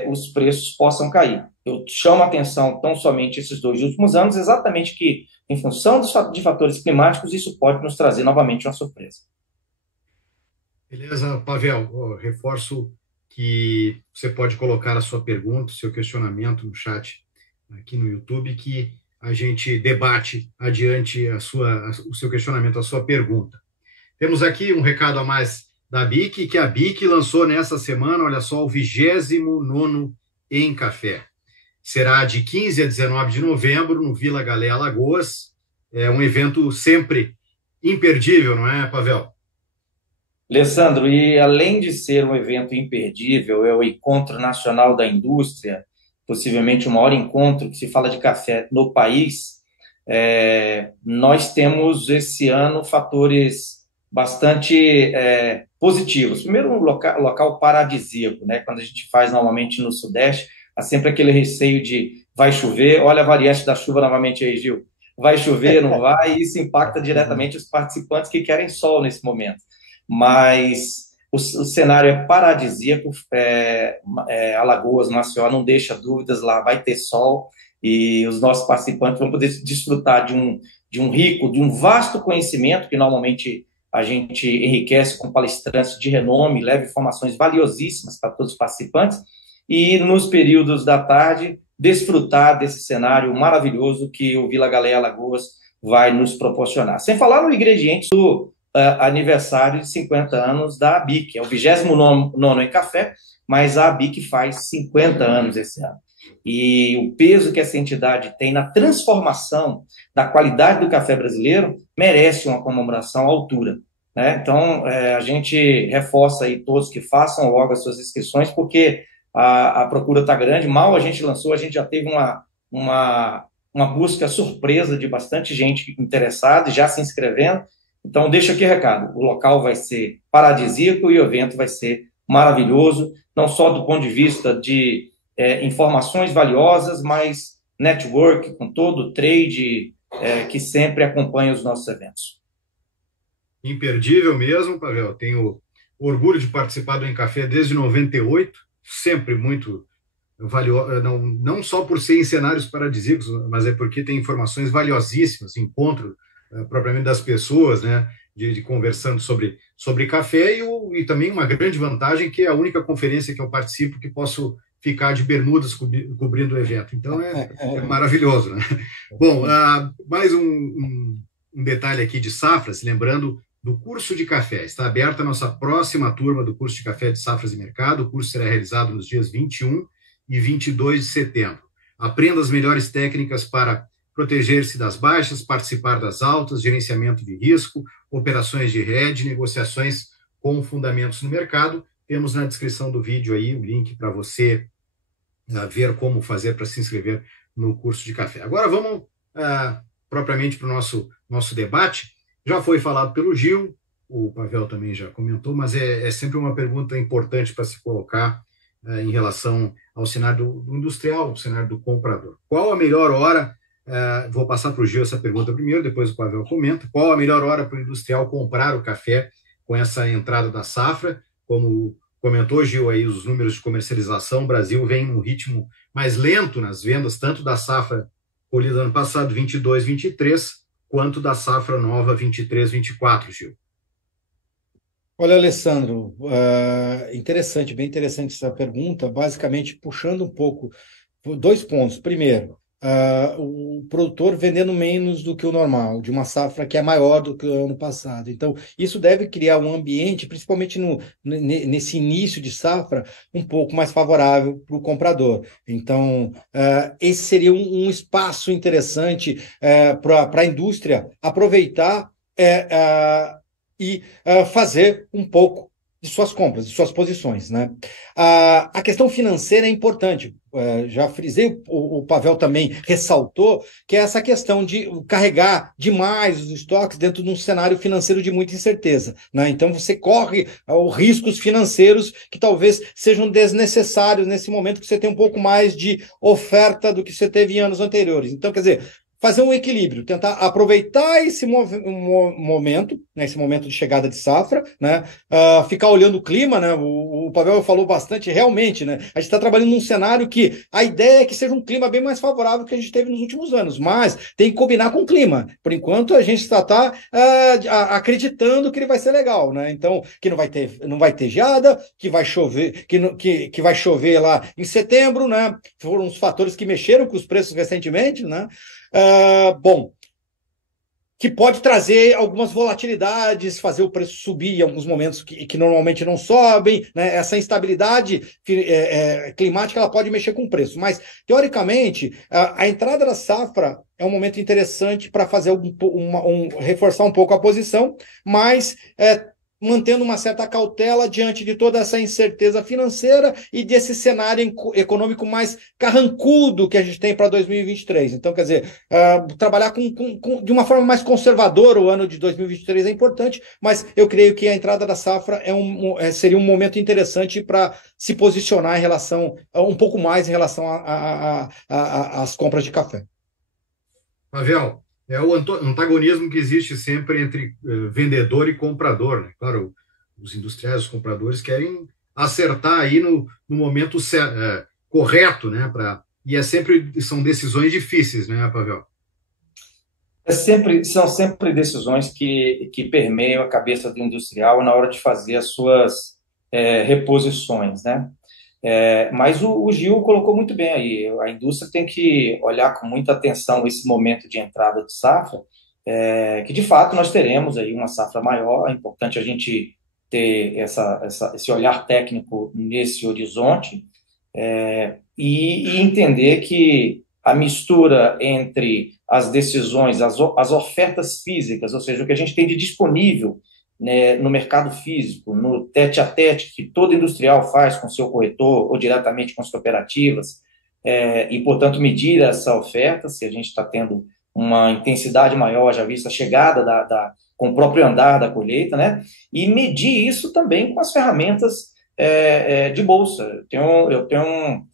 os preços possam cair. Eu chamo a atenção tão somente esses 2 últimos anos, exatamente que, em função de fatores climáticos, isso pode nos trazer novamente uma surpresa. Beleza, Pavel, eu reforço que você pode colocar a sua pergunta, o seu questionamento no chat aqui no YouTube, que a gente debate adiante o seu questionamento, a sua pergunta. Temos aqui um recado a mais da BIC, que a BIC lançou nessa semana, olha só, o 29º em Café. Será de 15 a 19 de novembro, no Vila Galé, Alagoas. É um evento sempre imperdível, não é, Pavel? Alessandro, e além de ser um evento imperdível, é o Encontro Nacional da Indústria, possivelmente o maior encontro que se fala de café no país, nós temos esse ano fatores bastante positivos. Primeiro, um local paradisíaco, né? Quando a gente faz normalmente no Sudeste, há sempre aquele receio de vai chover, olha a variante da chuva novamente aí, Gil, vai chover, não vai, e isso impacta diretamente os participantes que querem sol nesse momento. Mas o cenário é paradisíaco, Alagoas, Maceió, não deixa dúvidas, lá vai ter sol e os nossos participantes vão poder desfrutar de um vasto conhecimento que normalmente a gente enriquece com palestrantes de renome, leva informações valiosíssimas para todos os participantes e nos períodos da tarde desfrutar desse cenário maravilhoso que o Vila Galé Alagoas vai nos proporcionar. Sem falar no ingrediente do aniversário de 50 anos da ABIC, é o 29º em café, mas a ABIC faz 50 anos esse ano. E o peso que essa entidade tem na transformação da qualidade do café brasileiro merece uma comemoração à altura, né? Então, a gente reforça aí todos que façam logo as suas inscrições, porque a procura está grande. Mal a gente lançou, a gente já teve uma busca surpresa de bastante gente interessada, já se inscrevendo. Então, deixa aqui o recado, o local vai ser paradisíaco e o evento vai ser maravilhoso, não só do ponto de vista de informações valiosas, mas network com todo o trade que sempre acompanha os nossos eventos. Imperdível mesmo, Pavel. Tenho orgulho de participar do Em Café desde 98, sempre muito valioso, não só por ser em cenários paradisíacos, mas é porque tem informações valiosíssimas, encontro propriamente das pessoas, né, de conversando sobre café e também uma grande vantagem que é a única conferência que eu participo que posso ficar de bermudas cobrindo o evento. Então é maravilhoso, né? Bom, mais um detalhe aqui de safras, lembrando do curso de café. Está aberta a nossa próxima turma do curso de café de Safras e Mercado. O curso será realizado nos dias 21 e 22 de setembro. Aprenda as melhores técnicas para proteger-se das baixas, participar das altas, gerenciamento de risco, operações de hedge, negociações com fundamentos no mercado. Temos na descrição do vídeo aí o link para você ver como fazer para se inscrever no curso de café. Agora vamos propriamente para o nosso debate. Já foi falado pelo Gil, o Pavel também já comentou, mas é sempre uma pergunta importante para se colocar em relação ao cenário do industrial, o cenário do comprador. Qual a melhor hora? Vou passar para o Gil essa pergunta primeiro, depois o Pavel comenta. Qual a melhor hora para o industrial comprar o café com essa entrada da safra? Como comentou, Gil, aí os números de comercialização, o Brasil vem num ritmo mais lento nas vendas, tanto da safra colhida ano passado, 22, 23, quanto da safra nova, 23, 24, Gil. Olha, Alessandro, interessante, bem interessante essa pergunta, basicamente puxando um pouco, 2 pontos. Primeiro, o produtor vendendo menos do que o normal, de uma safra que é maior do que o ano passado. Então, isso deve criar um ambiente, principalmente nesse início de safra, um pouco mais favorável para o comprador. Então, esse seria um espaço interessante para a indústria aproveitar e fazer um pouco de suas compras, de suas posições, né? A questão financeira é importante. Já frisei, o Pavel também ressaltou, que é essa questão de carregar demais os estoques dentro de um cenário financeiro de muita incerteza, né? Então você corre riscos financeiros que talvez sejam desnecessários nesse momento que você tem um pouco mais de oferta do que você teve em anos anteriores. Então, quer dizer, fazer um equilíbrio, tentar aproveitar esse momento, né, esse momento de chegada de safra, né, ficar olhando o clima, né, o Pavel falou bastante, realmente, né, a gente está trabalhando num cenário que a ideia é que seja um clima bem mais favorável que a gente teve nos últimos anos, mas tem que combinar com o clima. Por enquanto, a gente está acreditando que ele vai ser legal, né, então, que não vai ter geada, que vai chover, que vai chover lá em setembro, né, foram os fatores que mexeram com os preços recentemente, né. Bom, que pode trazer algumas volatilidades, fazer o preço subir em alguns momentos que normalmente não sobem, né? Essa instabilidade climática ela pode mexer com o preço, mas teoricamente a entrada da safra é um momento interessante para fazer reforçar um pouco a posição, mas mantendo uma certa cautela diante de toda essa incerteza financeira e desse cenário econômico mais carrancudo que a gente tem para 2023. Então, quer dizer, trabalhar de uma forma mais conservadora o ano de 2023 é importante, mas eu creio que a entrada da safra seria um momento interessante para se posicionar em relação, um pouco mais em relação às compras de café. Pavel, é o antagonismo que existe sempre entre vendedor e comprador, né? Claro, os industriais, os compradores querem acertar aí no momento correto, né? E são decisões difíceis, né, Pavel? São sempre decisões que permeiam a cabeça do industrial na hora de fazer as suas reposições, né? Mas o Gil colocou muito bem aí, a indústria tem que olhar com muita atenção esse momento de entrada de safra, que de fato nós teremos aí uma safra maior, é importante a gente ter esse olhar técnico nesse horizonte, e entender que a mistura entre as decisões, as ofertas físicas, ou seja, o que a gente tem de disponível, né, no mercado físico, no tete-a-tete que todo industrial faz com seu corretor ou diretamente com as cooperativas, e, portanto, medir essa oferta, se a gente está tendo uma intensidade maior, já vista a chegada com o próprio andar da colheita, né, e medir isso também com as ferramentas de bolsa. Eu tenho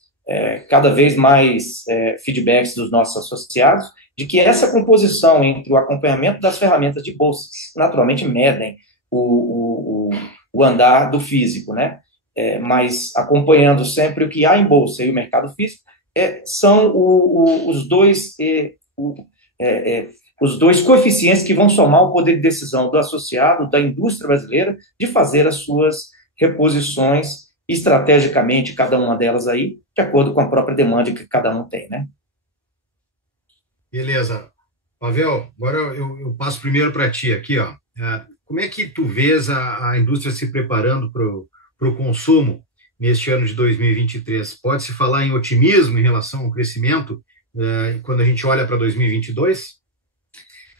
cada vez mais feedbacks dos nossos associados de que essa composição entre o acompanhamento das ferramentas de bolsa, naturalmente medem o andar do físico, né? Mas acompanhando sempre o que há em bolsa e o mercado físico, são os dois coeficientes que vão somar o poder de decisão do associado, da indústria brasileira, de fazer as suas reposições estrategicamente, cada uma delas aí, de acordo com a própria demanda que cada um tem, né? Beleza. Pavel, agora eu passo primeiro para ti aqui, ó. como é que tu vês a indústria se preparando para o consumo neste ano de 2023? Pode-se falar em otimismo em relação ao crescimento quando a gente olha para 2022?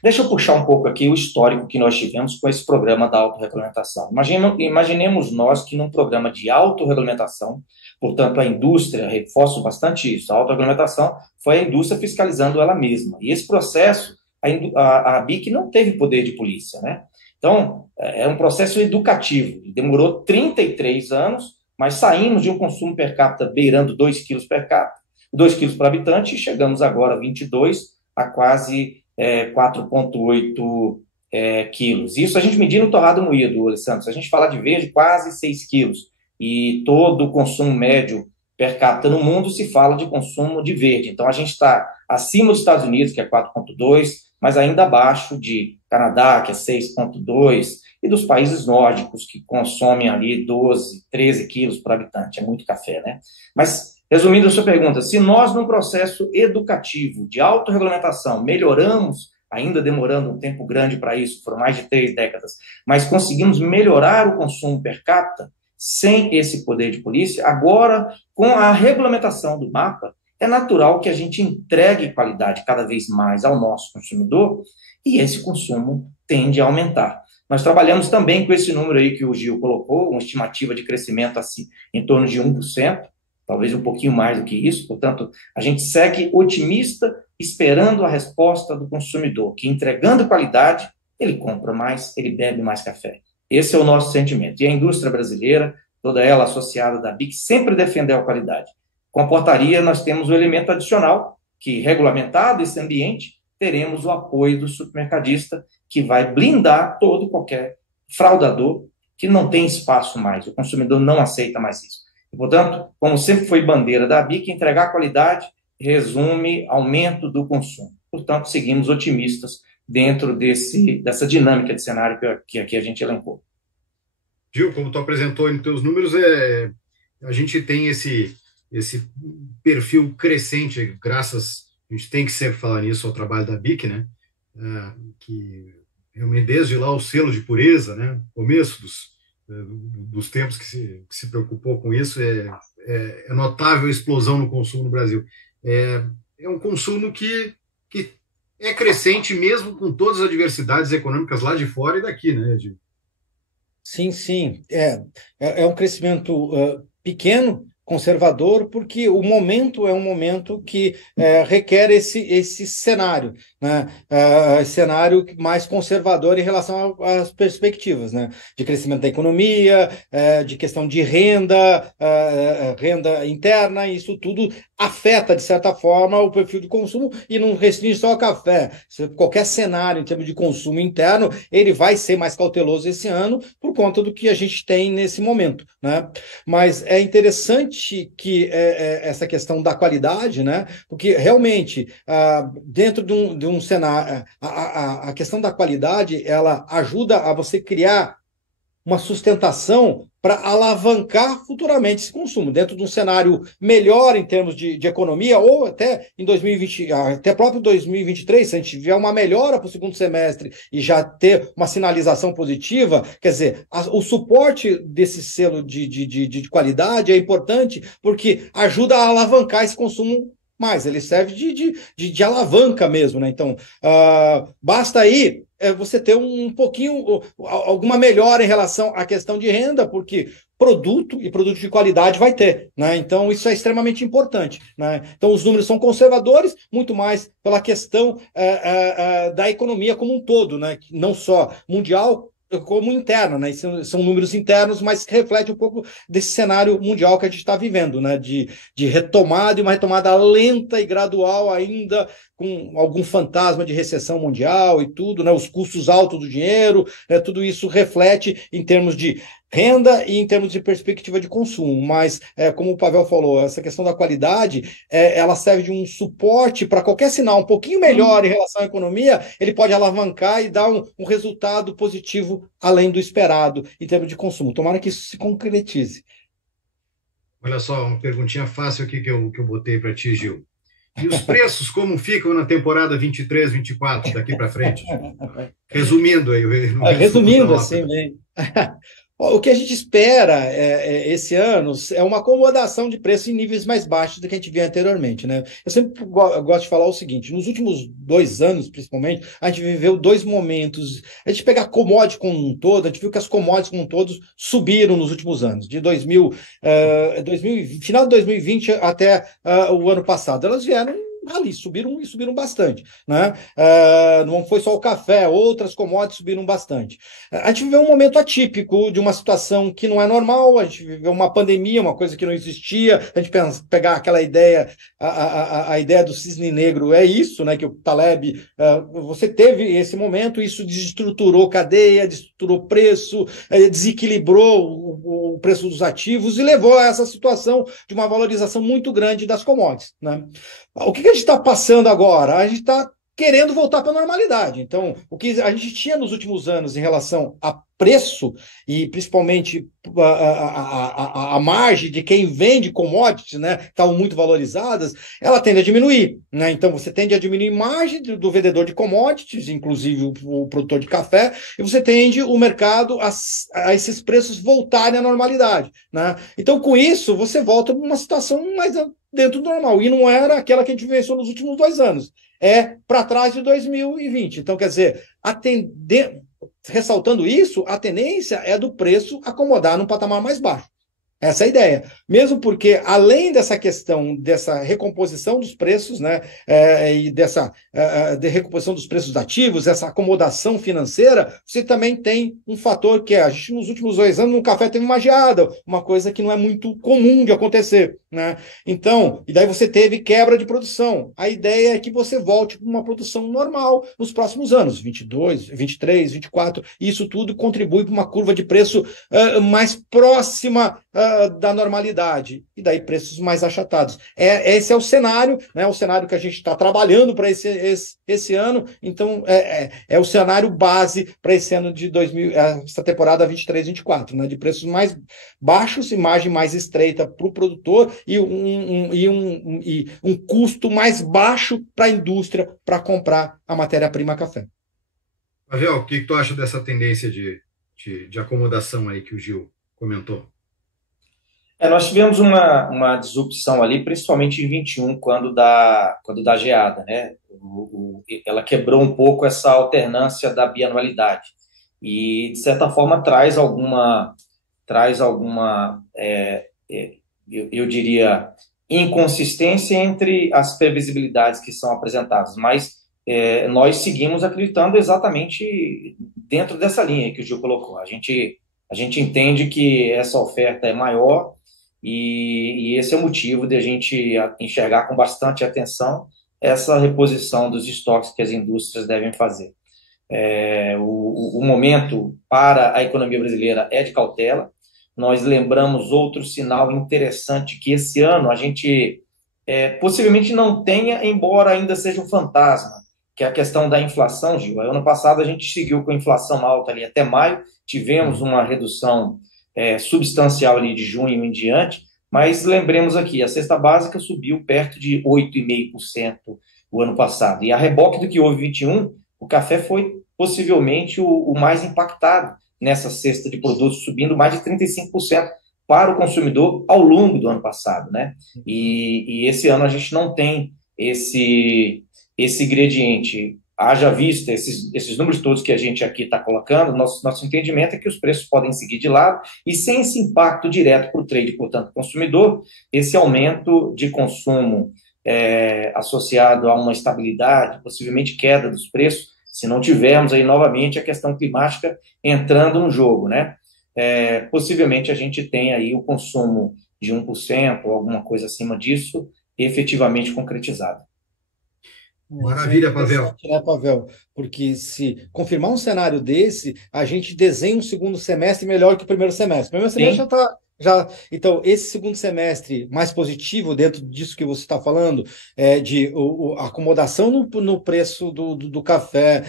Deixa eu puxar um pouco aqui o histórico que nós tivemos com esse programa da autorregulamentação. Imaginemos nós que num programa de autorregulamentação, portanto, a indústria, reforço bastante isso, a autorregulamentação foi a indústria fiscalizando ela mesma. E esse processo, a BIC não teve poder de polícia, né? Então, é um processo educativo. Demorou 33 anos, mas saímos de um consumo per capita beirando 2 quilos per capita, 2 quilos por habitante, e chegamos agora a 22 a quase 4,8 quilos. Isso a gente medindo no torrado moído, Alessandro. Se a gente falar de verde, quase 6 quilos. E todo o consumo médio per capita no mundo se fala de consumo de verde. Então, a gente está acima dos Estados Unidos, que é 4,2, mas ainda abaixo de Canadá, que é 6,2, e dos países nórdicos, que consomem ali 12, 13 quilos por habitante. É muito café, né? Mas, resumindo a sua pergunta, se nós, num processo educativo de autorregulamentação, melhoramos, ainda demorando um tempo grande para isso, foram mais de 3 décadas, mas conseguimos melhorar o consumo per capita, sem esse poder de polícia, agora, com a regulamentação do mapa, é natural que a gente entregue qualidade cada vez mais ao nosso consumidor e esse consumo tende a aumentar. Nós trabalhamos também com esse número aí que o Gil colocou, uma estimativa de crescimento assim, em torno de 1%, talvez um pouquinho mais do que isso, portanto, a gente segue otimista, esperando a resposta do consumidor, que entregando qualidade, ele compra mais, ele bebe mais café. Esse é o nosso sentimento. E a indústria brasileira, toda ela associada da BIC, sempre defendeu a qualidade. Com a portaria, nós temos o elemento adicional, que, regulamentado esse ambiente, teremos o apoio do supermercadista, que vai blindar todo qualquer fraudador que não tem espaço mais. O consumidor não aceita mais isso. E, portanto, como sempre foi bandeira da BIC, entregar qualidade resume aumento do consumo. Portanto, seguimos otimistas dentro dessa dinâmica de cenário que aqui a gente elencou. Gil, como tu apresentou em teus números, a gente tem esse perfil crescente, graças, a gente tem que sempre falar nisso, ao trabalho da BIC, né? Que realmente desde lá o selo de pureza, né? Começo dos tempos que se preocupou com isso, é notável a explosão no consumo no Brasil. É um consumo que é crescente mesmo com todas as adversidades econômicas lá de fora e daqui, né, Gil? Sim, sim. É um crescimento pequeno, conservador, porque o momento é um momento que requer esse cenário, né? Cenário mais conservador em relação às perspectivas, né? De crescimento da economia, de questão de renda, renda interna, isso tudo afeta, de certa forma, o perfil de consumo e não restringe só ao café. Qualquer cenário em termos de consumo interno, ele vai ser mais cauteloso esse ano por conta do que a gente tem nesse momento, né? Mas é interessante que essa questão da qualidade, né? Porque realmente, dentro de um cenário, a questão da qualidade, ela ajuda a você criar uma sustentação para alavancar futuramente esse consumo, dentro de um cenário melhor em termos de economia, ou até em 2020, até próprio 2023, se a gente tiver uma melhora para o segundo semestre e já ter uma sinalização positiva, quer dizer, o suporte desse selo de qualidade é importante porque ajuda a alavancar esse consumo mais, ele serve de alavanca mesmo, né? Então, basta aí você ter um pouquinho, alguma melhora em relação à questão de renda, porque produto e produto de qualidade vai ter, né? Então, isso é extremamente importante, né? Então, os números são conservadores, muito mais pela questão da economia como um todo, né? Não só mundial, como interna, né? São números internos, mas que refletem um pouco desse cenário mundial que a gente está vivendo, né? De retomada e uma retomada lenta e gradual ainda, com algum fantasma de recessão mundial e tudo, né? Os custos altos do dinheiro, né? Tudo isso reflete em termos de renda e em termos de perspectiva de consumo, mas como o Pavel falou, essa questão da qualidade, ela serve de um suporte para qualquer sinal um pouquinho melhor em relação à economia, ele pode alavancar e dar um resultado positivo além do esperado em termos de consumo. Tomara que isso se concretize. Olha só, uma perguntinha fácil aqui que eu botei para ti, Gil. E os preços como ficam na temporada 23, 24, daqui para frente? Resumindo aí, no resumo da Resumindo assim, ópera. bem. O que a gente espera esse ano é uma acomodação de preço em níveis mais baixos do que a gente via anteriormente, né? Eu sempre gosto de falar o seguinte: nos últimos 2 anos, principalmente, a gente viveu dois momentos. A gente pegar commodity como um todo, a gente viu que as commodities como um todo subiram nos últimos anos, de 2000, final de 2020 até o ano passado. Elas vieram ali, subiram e subiram bastante, né? Não foi só o café, outras commodities subiram bastante. A gente viveu um momento atípico de uma situação que não é normal, a gente viveu uma pandemia, uma coisa que não existia, a gente pegar aquela ideia, a ideia do cisne negro é isso, né? Que o Taleb, você teve esse momento, isso desestruturou cadeia, desestruturou preço, desequilibrou o preço dos ativos e levou a essa situação de uma valorização muito grande das commodities, né? O que a gente está passando agora? A gente está querendo voltar para a normalidade. Então, o que a gente tinha nos últimos anos em relação a preço e principalmente a margem de quem vende commodities, né, que estavam muito valorizadas, ela tende a diminuir, né? Então, você tende a diminuir margem do vendedor de commodities, inclusive o produtor de café, e você tende o mercado a esses preços voltarem à normalidade, né? Então, com isso, você volta para uma situação mais dentro do normal. E não era aquela que a gente vivenciou nos últimos 2 anos. É para trás de 2020. Então, quer dizer, ressaltando isso, a tendência é do preço acomodar num patamar mais baixo. Essa é a ideia. Mesmo porque, além dessa questão dessa recomposição dos preços, né, e dessa de recomposição dos preços ativos, essa acomodação financeira, você também tem um fator que a gente, nos últimos 2 anos, no café teve uma geada, uma coisa que não é muito comum de acontecer, né? Então, e daí você teve quebra de produção. A ideia é que você volte para uma produção normal nos próximos anos, 22, 23, 24, e isso tudo contribui para uma curva de preço mais próxima da normalidade, e daí preços mais achatados. Esse é o cenário, né? O cenário que a gente está trabalhando para esse ano, então é o cenário base para esse ano de 2000, essa temporada 23-24, né? De preços mais baixos e margem mais estreita para o produtor e um custo mais baixo para a indústria para comprar a matéria-prima café. Pavel, o que tu acha dessa tendência de acomodação aí que o Gil comentou? Nós tivemos uma disrupção ali, principalmente em 21, quando da geada, né? Ela quebrou um pouco essa alternância da bianualidade e, de certa forma, traz alguma eu diria, inconsistência entre as previsibilidades que são apresentadas, mas nós seguimos acreditando exatamente dentro dessa linha que o Gil colocou. A gente entende que essa oferta é maior e esse é o motivo de a gente enxergar com bastante atenção essa reposição dos estoques que as indústrias devem fazer. O momento para a economia brasileira é de cautela. Nós lembramos outro sinal interessante que esse ano a gente possivelmente não tenha, embora ainda seja um fantasma, que é a questão da inflação, Gil. Ano passado a gente seguiu com inflação alta ali até maio, tivemos uma redução substancial ali de junho em diante, mas lembremos aqui, a cesta básica subiu perto de 8,5% o ano passado, e a reboque do que houve em 21, o café foi possivelmente o mais impactado nessa cesta de produtos, subindo mais de 35% para o consumidor ao longo do ano passado, né? E esse ano a gente não tem esse ingrediente. Haja vista esses números todos que a gente aqui está colocando, nosso entendimento é que os preços podem seguir de lado e sem esse impacto direto para o trade, portanto, consumidor, esse aumento de consumo associado a uma estabilidade, possivelmente queda dos preços, se não tivermos aí novamente a questão climática entrando no jogo, né? Possivelmente a gente tem aí o consumo de 1% ou alguma coisa acima disso efetivamente concretizado. Maravilha, Pavel. Né, Pavel? Porque se confirmar um cenário desse, a gente desenha um segundo semestre melhor que o primeiro semestre. O primeiro semestre Então, esse segundo semestre mais positivo, dentro disso que você está falando, de acomodação no preço do café,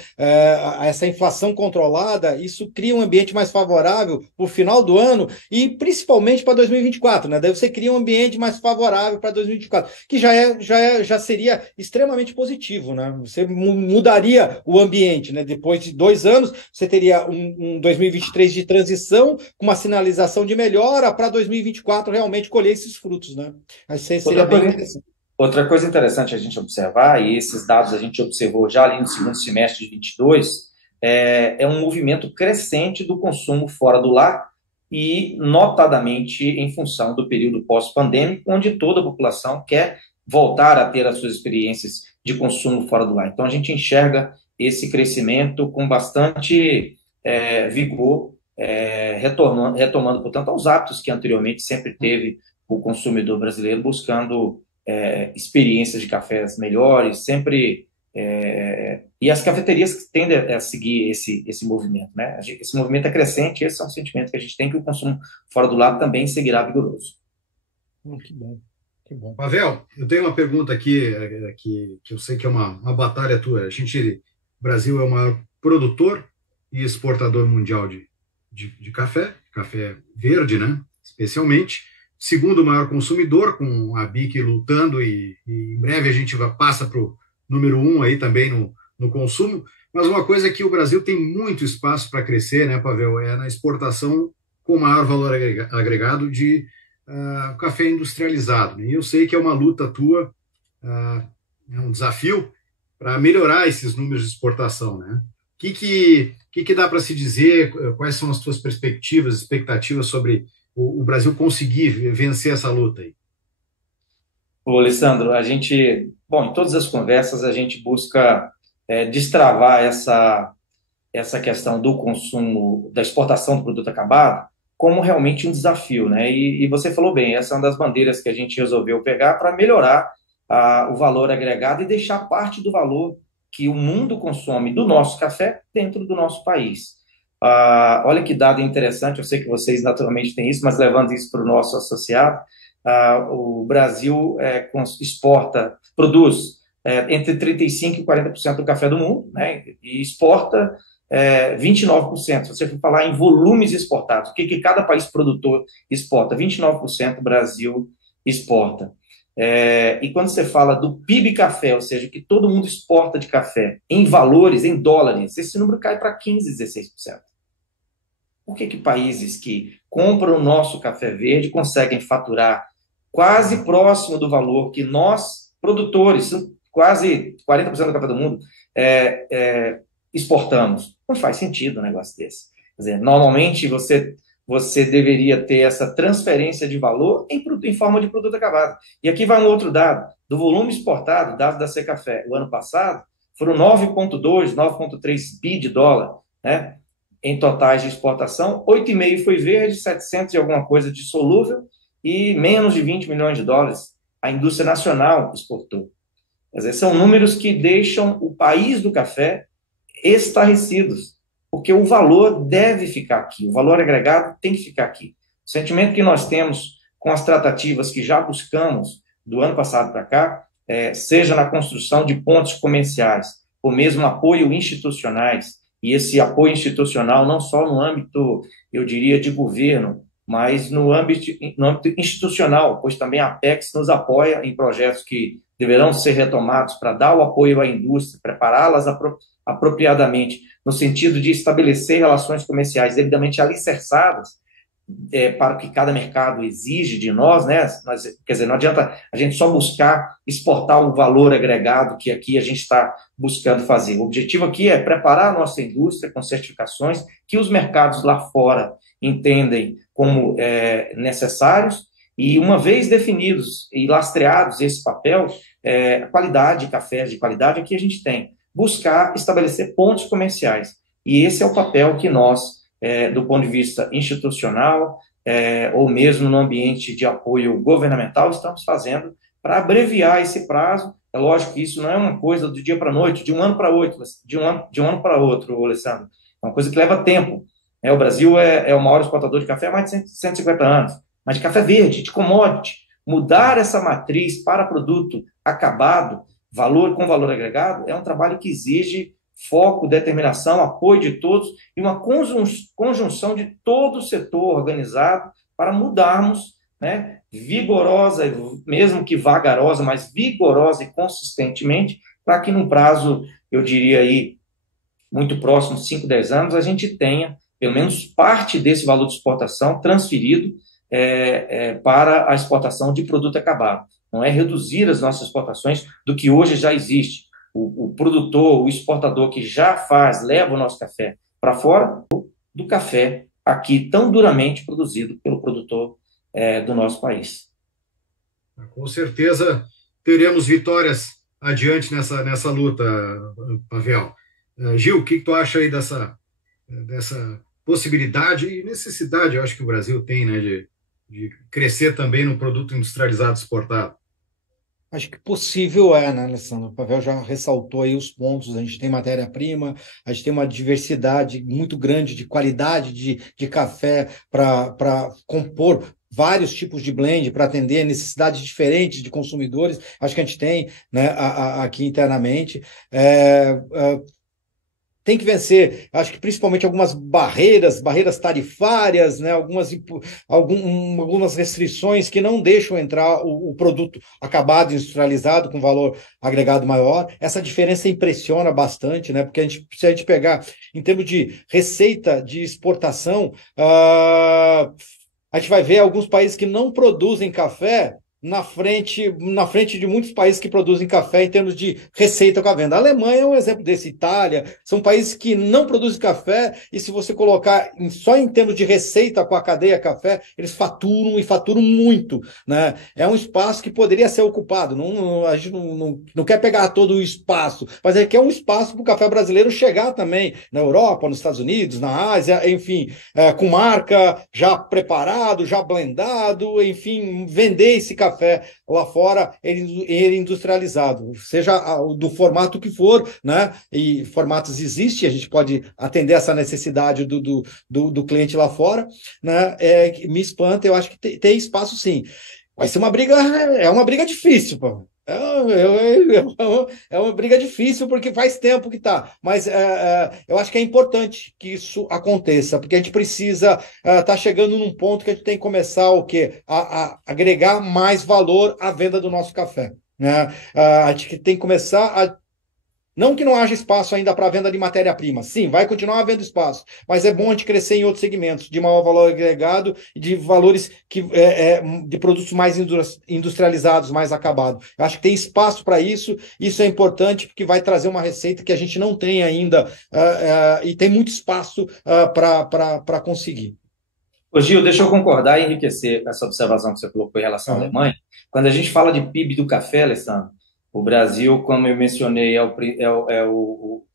essa inflação controlada, isso cria um ambiente mais favorável para o final do ano e principalmente para 2024, né? Daí você cria um ambiente mais favorável para 2024, que já seria extremamente positivo, né? Você mudaria o ambiente, né? Depois de 2 anos, você teria um 2023 de transição, com uma sinalização de melhora para 2024 realmente colher esses frutos, né? Acho que seria bem interessante. Outra coisa interessante a gente observar, e esses dados a gente observou já ali no segundo semestre de 22, é um movimento crescente do consumo fora do lar e, notadamente, em função do período pós-pandêmico, onde toda a população quer voltar a ter as suas experiências de consumo fora do lar. Então, a gente enxerga esse crescimento com bastante vigor, retomando, portanto, aos hábitos que anteriormente sempre teve o consumidor brasileiro, buscando experiências de cafés melhores, sempre... e as cafeterias tendem a seguir esse movimento, né? Esse movimento é crescente, esse é um sentimento que a gente tem, que o consumo fora do lar também seguirá vigoroso. Que bom. Que bom. Pavel, eu tenho uma pergunta aqui que eu sei que é uma batalha tua. O Brasil é o maior produtor e exportador mundial de café verde, né? Especialmente. Segundo maior consumidor, com a BIC lutando, e em breve a gente passa para o número 1 aí também no consumo. Mas uma coisa é que o Brasil tem muito espaço para crescer, né, Pavel? É na exportação com maior valor agregado de café industrializado. E eu sei que é uma luta tua, é um desafio para melhorar esses números de exportação, né? O que dá para se dizer? Quais são as tuas perspectivas, expectativas sobre o Brasil conseguir vencer essa luta aí? Ô, Alessandro, em todas as conversas a gente busca destravar essa questão do consumo, da exportação do produto acabado, como realmente um desafio, né? E você falou bem, essa é uma das bandeiras que a gente resolveu pegar para melhorar o valor agregado e deixar parte do valor que o mundo consome do nosso café dentro do nosso país. Olha que dado interessante, eu sei que vocês naturalmente têm isso, mas levando isso para o nosso associado, o Brasil produz entre 35% e 40% do café do mundo, né, e exporta 29%. Se você for falar em volumes exportados, o que cada país produtor exporta? 29% o Brasil exporta. E quando você fala do PIB café, ou seja, que todo mundo exporta de café em valores, em dólares, esse número cai para 15%, 16%. Por que países que compram o nosso café verde conseguem faturar quase próximo do valor que nós, produtores, quase 40% do café do mundo, exportamos? Não faz sentido um negócio desse. Quer dizer, normalmente você deveria ter essa transferência de valor em forma de produto acabado. E aqui vai um outro dado. Do volume exportado, dado da Secafé, o ano passado, foram 9,2, 9,3 bi de dólar, né? Em totais de exportação, 8,5 foi verde, 700 e alguma coisa de solúvel e menos de 20 milhões de dólares a indústria nacional exportou. Quer dizer, são números que deixam o país do café estarrecidos, porque o valor deve ficar aqui, o valor agregado tem que ficar aqui. O sentimento que nós temos com as tratativas que já buscamos do ano passado para cá, seja na construção de pontos comerciais, ou mesmo apoio institucionais, e esse apoio institucional não só no âmbito, eu diria, de governo, mas no âmbito institucional, pois também a Apex nos apoia em projetos que deverão ser retomados para dar o apoio à indústria, prepará-las apropriadamente, no sentido de estabelecer relações comerciais devidamente alicerçadas para o que cada mercado exige de nós, né? Quer dizer, não adianta a gente só buscar exportar o valor agregado que aqui a gente está buscando fazer. O objetivo aqui é preparar a nossa indústria com certificações que os mercados lá fora entendem como necessários, e uma vez definidos e lastreados esse papel, a qualidade de cafés de qualidade aqui a gente tem. Buscar estabelecer pontos comerciais. E esse é o papel que nós, do ponto de vista institucional, ou mesmo no ambiente de apoio governamental, estamos fazendo para abreviar esse prazo. É lógico que isso não é uma coisa do dia para a noite, de um ano para outro, de um ano para outro, Alessandro. É uma coisa que leva tempo. O Brasil é o maior exportador de café há mais de 150 anos. mas de café verde, de commodity. Mudar essa matriz para produto acabado, valor com valor agregado, é um trabalho que exige foco, determinação, apoio de todos e uma conjunção de todo o setor organizado para mudarmos, né, vigorosa, mesmo que vagarosa, mas vigorosa e consistentemente, para que num prazo, eu diria aí, muito próximo, 5, 10 anos, a gente tenha pelo menos parte desse valor de exportação transferido para a exportação de produto acabado. Não é reduzir as nossas exportações do que hoje já existe. O produtor, o exportador que já faz, leva o nosso café para fora do café aqui tão duramente produzido pelo produtor do nosso país. Com certeza teremos vitórias adiante nessa luta, Pavel. Gil, o que tu acha aí dessa possibilidade e necessidade, eu acho que o Brasil tem, né, de crescer também no produto industrializado exportado? Acho que possível né, Alessandro? O Pavel já ressaltou aí os pontos. A gente tem matéria-prima, a gente tem uma diversidade muito grande de qualidade de café para compor vários tipos de blend para atender necessidades diferentes de consumidores. Acho que a gente tem, né, aqui internamente. Tem que vencer, acho que principalmente algumas barreiras tarifárias, né, algumas restrições que não deixam entrar o produto acabado, industrializado, com valor agregado maior. Essa diferença impressiona bastante, né, porque se a gente pegar em termos de receita de exportação, a gente vai ver alguns países que não produzem café na frente de muitos países que produzem café em termos de receita com a venda. A Alemanha é um exemplo desse, Itália, são países que não produzem café e se você colocar só em termos de receita com a cadeia café, eles faturam e faturam muito, né? É um espaço que poderia ser ocupado, a gente não quer pegar todo o espaço, mas é que é um espaço para o café brasileiro chegar também na Europa, nos Estados Unidos, na Ásia, enfim, com marca já preparado, já blendado, enfim, vender esse café lá fora, ele industrializado, seja do formato que for, né? E formatos existem, a gente pode atender essa necessidade do cliente lá fora, né? Me espanta, eu acho que tem espaço sim. Vai ser uma briga difícil, pô. É uma briga difícil porque faz tempo que está, mas eu acho que é importante que isso aconteça, porque a gente precisa estar chegando num ponto que a gente tem que começar o quê? A agregar mais valor à venda do nosso café. Né? A gente tem que começar a. Não que não haja espaço ainda para a venda de matéria-prima. Sim, vai continuar havendo espaço, mas é bom a gente crescer em outros segmentos, de maior valor agregado e de valores de produtos mais industrializados, mais acabados. Eu acho que tem espaço para isso, isso é importante porque vai trazer uma receita que a gente não tem ainda e tem muito espaço para conseguir. Ô Gil, deixa eu concordar e enriquecer essa observação que você colocou em relação à Alemanha. Quando a gente fala de PIB do café, Alessandro, o Brasil, como eu mencionei,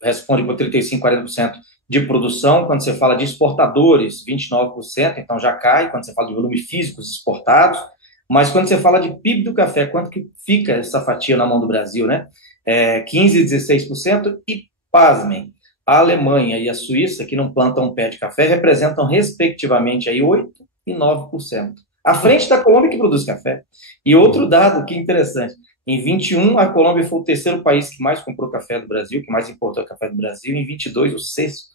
responde por 35%, 40% de produção. Quando você fala de exportadores, 29%, então já cai, quando você fala de volume físicos exportados. Mas quando você fala de PIB do café, quanto que fica essa fatia na mão do Brasil, né? 15%, 16%. E, pasmem, a Alemanha e a Suíça, que não plantam um pé de café, representam, respectivamente, aí 8% e 9%. À frente da Colômbia, que produz café. E outro dado que é interessante, em 21, a Colômbia foi o terceiro país que mais comprou café do Brasil, que mais importou café do Brasil, em 22, o sexto.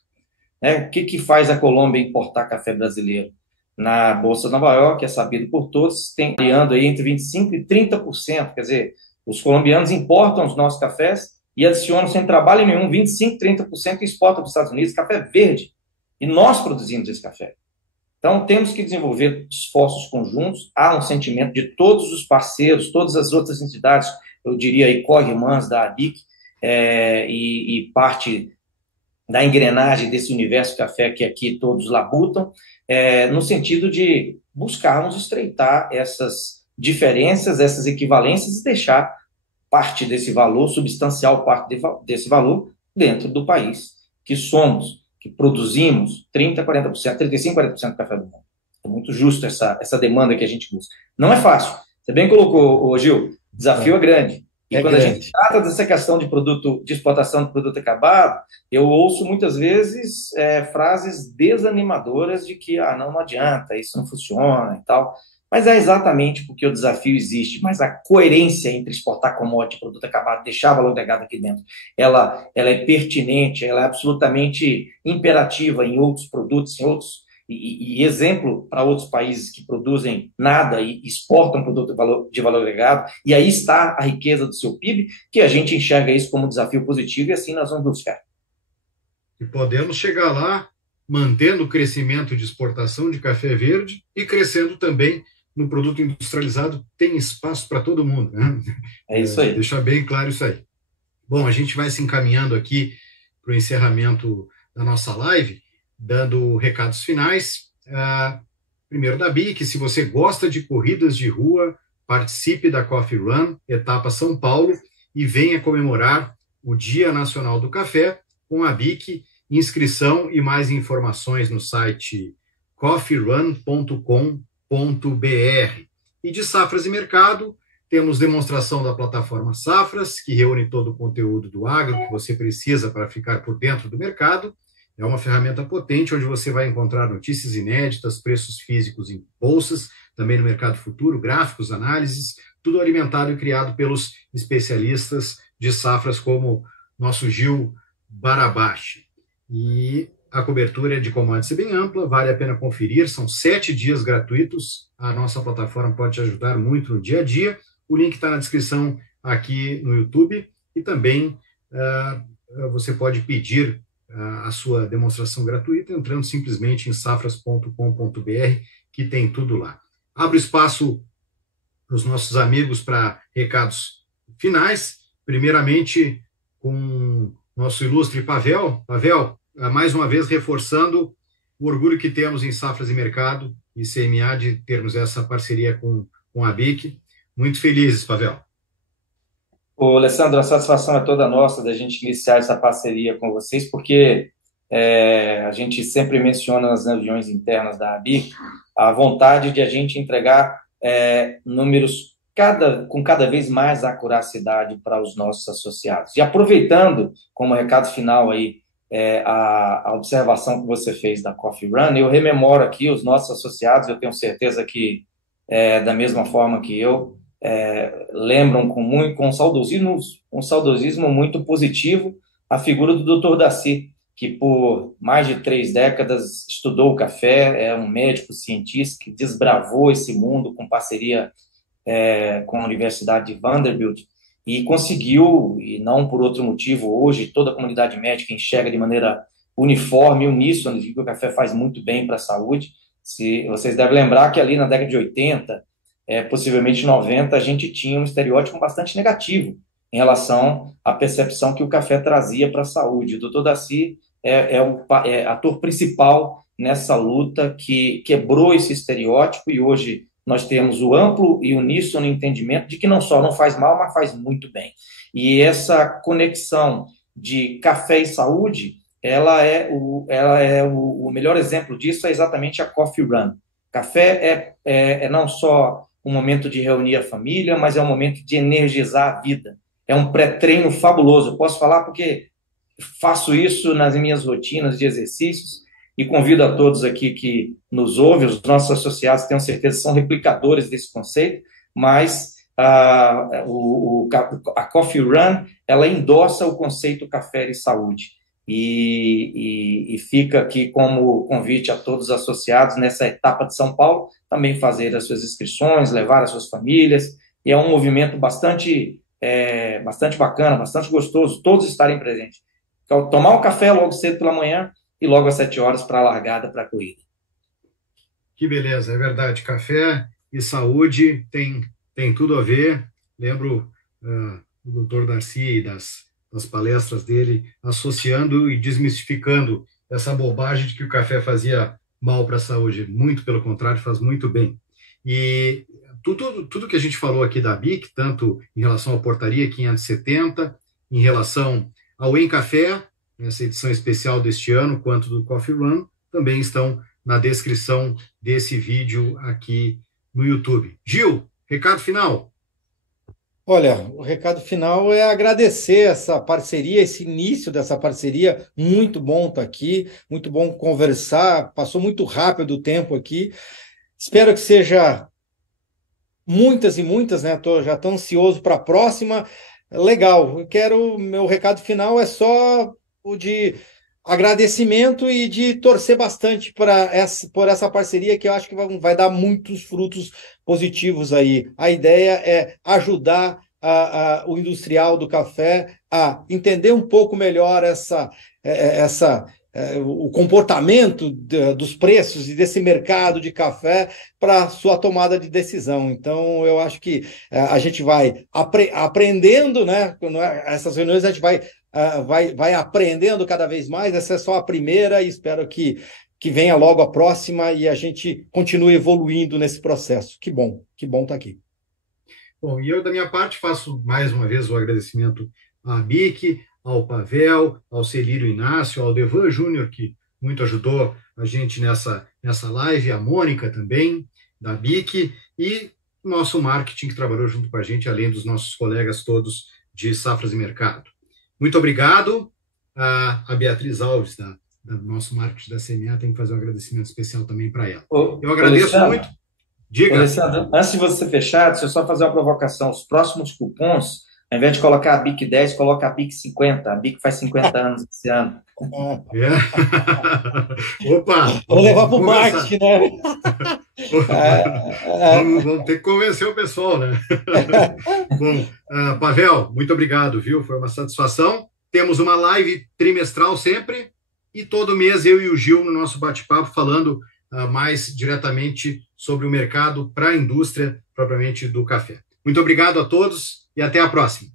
O que faz a Colômbia importar café brasileiro? Na Bolsa de Nova York, que é sabido por todos, tem variando aí entre 25% e 30%. Quer dizer, os colombianos importam os nossos cafés e adicionam, sem trabalho nenhum, 25%, 30% e exportam para os Estados Unidos café verde. E nós produzimos esse café. Então, temos que desenvolver esforços conjuntos. Há um sentimento de todos os parceiros, todas as outras entidades, eu diria aí, co-irmãs da ABIC, e parte da engrenagem desse universo café que aqui todos labutam, no sentido de buscarmos estreitar essas diferenças, essas equivalências e deixar parte desse valor, substancial parte desse valor, dentro do país que somos, que produzimos 30%, 40%, 35%, 40% do café do mundo. É muito justo essa demanda que a gente busca. Não é fácil. Você bem colocou, Gil, o desafio é grande. E quando a gente trata dessa questão de exportação de produto acabado, eu ouço muitas vezes frases desanimadoras de que não adianta, isso não funciona e tal. Mas é exatamente porque o desafio existe, mas a coerência entre exportar commodity, produto acabado, deixar valor agregado aqui dentro, ela é pertinente, ela é absolutamente imperativa em outros produtos, em outros, e exemplo para outros países que produzem nada e exportam produto de valor agregado, e aí está a riqueza do seu PIB, que a gente enxerga isso como um desafio positivo e assim nós vamos buscar. E podemos chegar lá mantendo o crescimento de exportação de café verde e crescendo também no produto industrializado, tem espaço para todo mundo, né? É isso aí. Deixar bem claro isso aí. Bom, a gente vai se encaminhando aqui para o encerramento da nossa live, dando recados finais. Primeiro da BIC, se você gosta de corridas de rua, participe da Coffee Run, etapa São Paulo, e venha comemorar o Dia Nacional do Café com a BIC. Inscrição e mais informações no site coffeerun.com.br. E de Safras e Mercado, temos demonstração da plataforma Safras, que reúne todo o conteúdo do agro que você precisa para ficar por dentro do mercado. É uma ferramenta potente onde você vai encontrar notícias inéditas, preços físicos em bolsas, também no mercado futuro, gráficos, análises, tudo alimentado e criado pelos especialistas de safras como nosso Gil Barabashi. E a cobertura de commodities é bem ampla, vale a pena conferir, são 7 dias gratuitos, a nossa plataforma pode te ajudar muito no dia a dia, o link está na descrição aqui no YouTube, e também você pode pedir a sua demonstração gratuita entrando simplesmente em safras.com.br, que tem tudo lá. Abro espaço para os nossos amigos para recados finais, primeiramente com nosso ilustre Pavel. Pavel, mais uma vez reforçando o orgulho que temos em Safras e Mercado e CMA de termos essa parceria com a BIC. Muito felizes, Pavel. Ô, Alessandro, a satisfação é toda nossa da gente iniciar essa parceria com vocês, porque a gente sempre menciona nas reuniões internas da ABIC a vontade de a gente entregar números com cada vez mais acuracidade para os nossos associados. E aproveitando como recado final aí a observação que você fez da Coffee Run, eu rememoro aqui os nossos associados, eu tenho certeza que da mesma forma que eu, lembram com um saudosismo muito positivo a figura do Dr. Daci, que por mais de 3 décadas estudou o café, é um médico cientista que desbravou esse mundo com parceria com a Universidade de Vanderbilt e conseguiu, e não por outro motivo, hoje toda a comunidade médica enxerga de maneira uniforme, uníssona, que o café faz muito bem para a saúde. Se vocês devem lembrar que ali na década de 80, possivelmente 90, a gente tinha um estereótipo bastante negativo em relação à percepção que o café trazia para a saúde. O Dr. Daci é ator principal nessa luta que quebrou esse estereótipo, e hoje nós temos o amplo e uníssono entendimento de que não só não faz mal, mas faz muito bem. E essa conexão de café e saúde, ela é o melhor exemplo disso, é exatamente a Coffee Run. Café é não só um momento de reunir a família, mas é um momento de energizar a vida. É um pré-treino fabuloso. Eu posso falar porque faço isso nas minhas rotinas de exercícios e convido a todos aqui que nos ouvem, os nossos associados, tenho certeza, são replicadores desse conceito, mas a Coffee Run, ela endossa o conceito café e saúde. E fica aqui como convite a todos os associados nessa etapa de São Paulo, também fazer as suas inscrições, levar as suas famílias, e é um movimento bastante bacana, bastante gostoso, todos estarem presentes. Então, tomar um café logo cedo pela manhã e logo às 7 horas para a largada, para a corrida. Que beleza, é verdade, café e saúde tem tudo a ver. Lembro do Dr. Daci e das palestras dele, associando e desmistificando essa bobagem de que o café fazia mal para a saúde. Muito pelo contrário, faz muito bem. E tudo que a gente falou aqui da BIC, tanto em relação à portaria 570, em relação ao Em Café, essa edição especial deste ano, quanto do Coffee Run, também estão na descrição desse vídeo aqui no YouTube. Gil, recado final. Olha, o recado final é agradecer essa parceria, esse início dessa parceria. Muito bom estar aqui, muito bom conversar. Passou muito rápido o tempo aqui. Espero que seja muitas e muitas, né? Já estou ansioso para a próxima. Legal. Meu recado final é só o de agradecimento e de torcer bastante por essa parceria que eu acho que vai dar muitos frutos positivos aí. A ideia é ajudar o industrial do café a entender um pouco melhor o comportamento dos preços e desse mercado de café para sua tomada de decisão. Então, eu acho que a gente vai aprendendo, né? Essas reuniões a gente vai aprendendo cada vez mais. Essa é só a primeira e espero que venha logo a próxima e a gente continue evoluindo nesse processo. Que bom estar aqui. Bom, e eu, da minha parte, faço mais uma vez o agradecimento à BIC, ao Pavel, ao Celírio Inácio, ao Devan Júnior, que muito ajudou a gente nessa live, a Mônica também, da BIC, e o nosso marketing, que trabalhou junto com a gente, além dos nossos colegas todos de Safras e Mercado. Muito obrigado. A Beatriz Alves, do nosso marketing da CMA, tem que fazer um agradecimento especial também para ela. Eu agradeço muito. Diga. Alessandro, antes de você fechar, deixa eu só fazer uma provocação. Os próximos cupons, ao invés de colocar a BIC 10, coloca a BIC 50. A BIC faz 50 anos esse ano. Opa! Vou levar para o marketing, né? Vamos ter que convencer o pessoal, né? Bom, Pavel, muito obrigado, viu? Foi uma satisfação. Temos uma live trimestral sempre e todo mês eu e o Gil no nosso bate-papo falando mais diretamente sobre o mercado para a indústria propriamente do café. Muito obrigado a todos e até a próxima.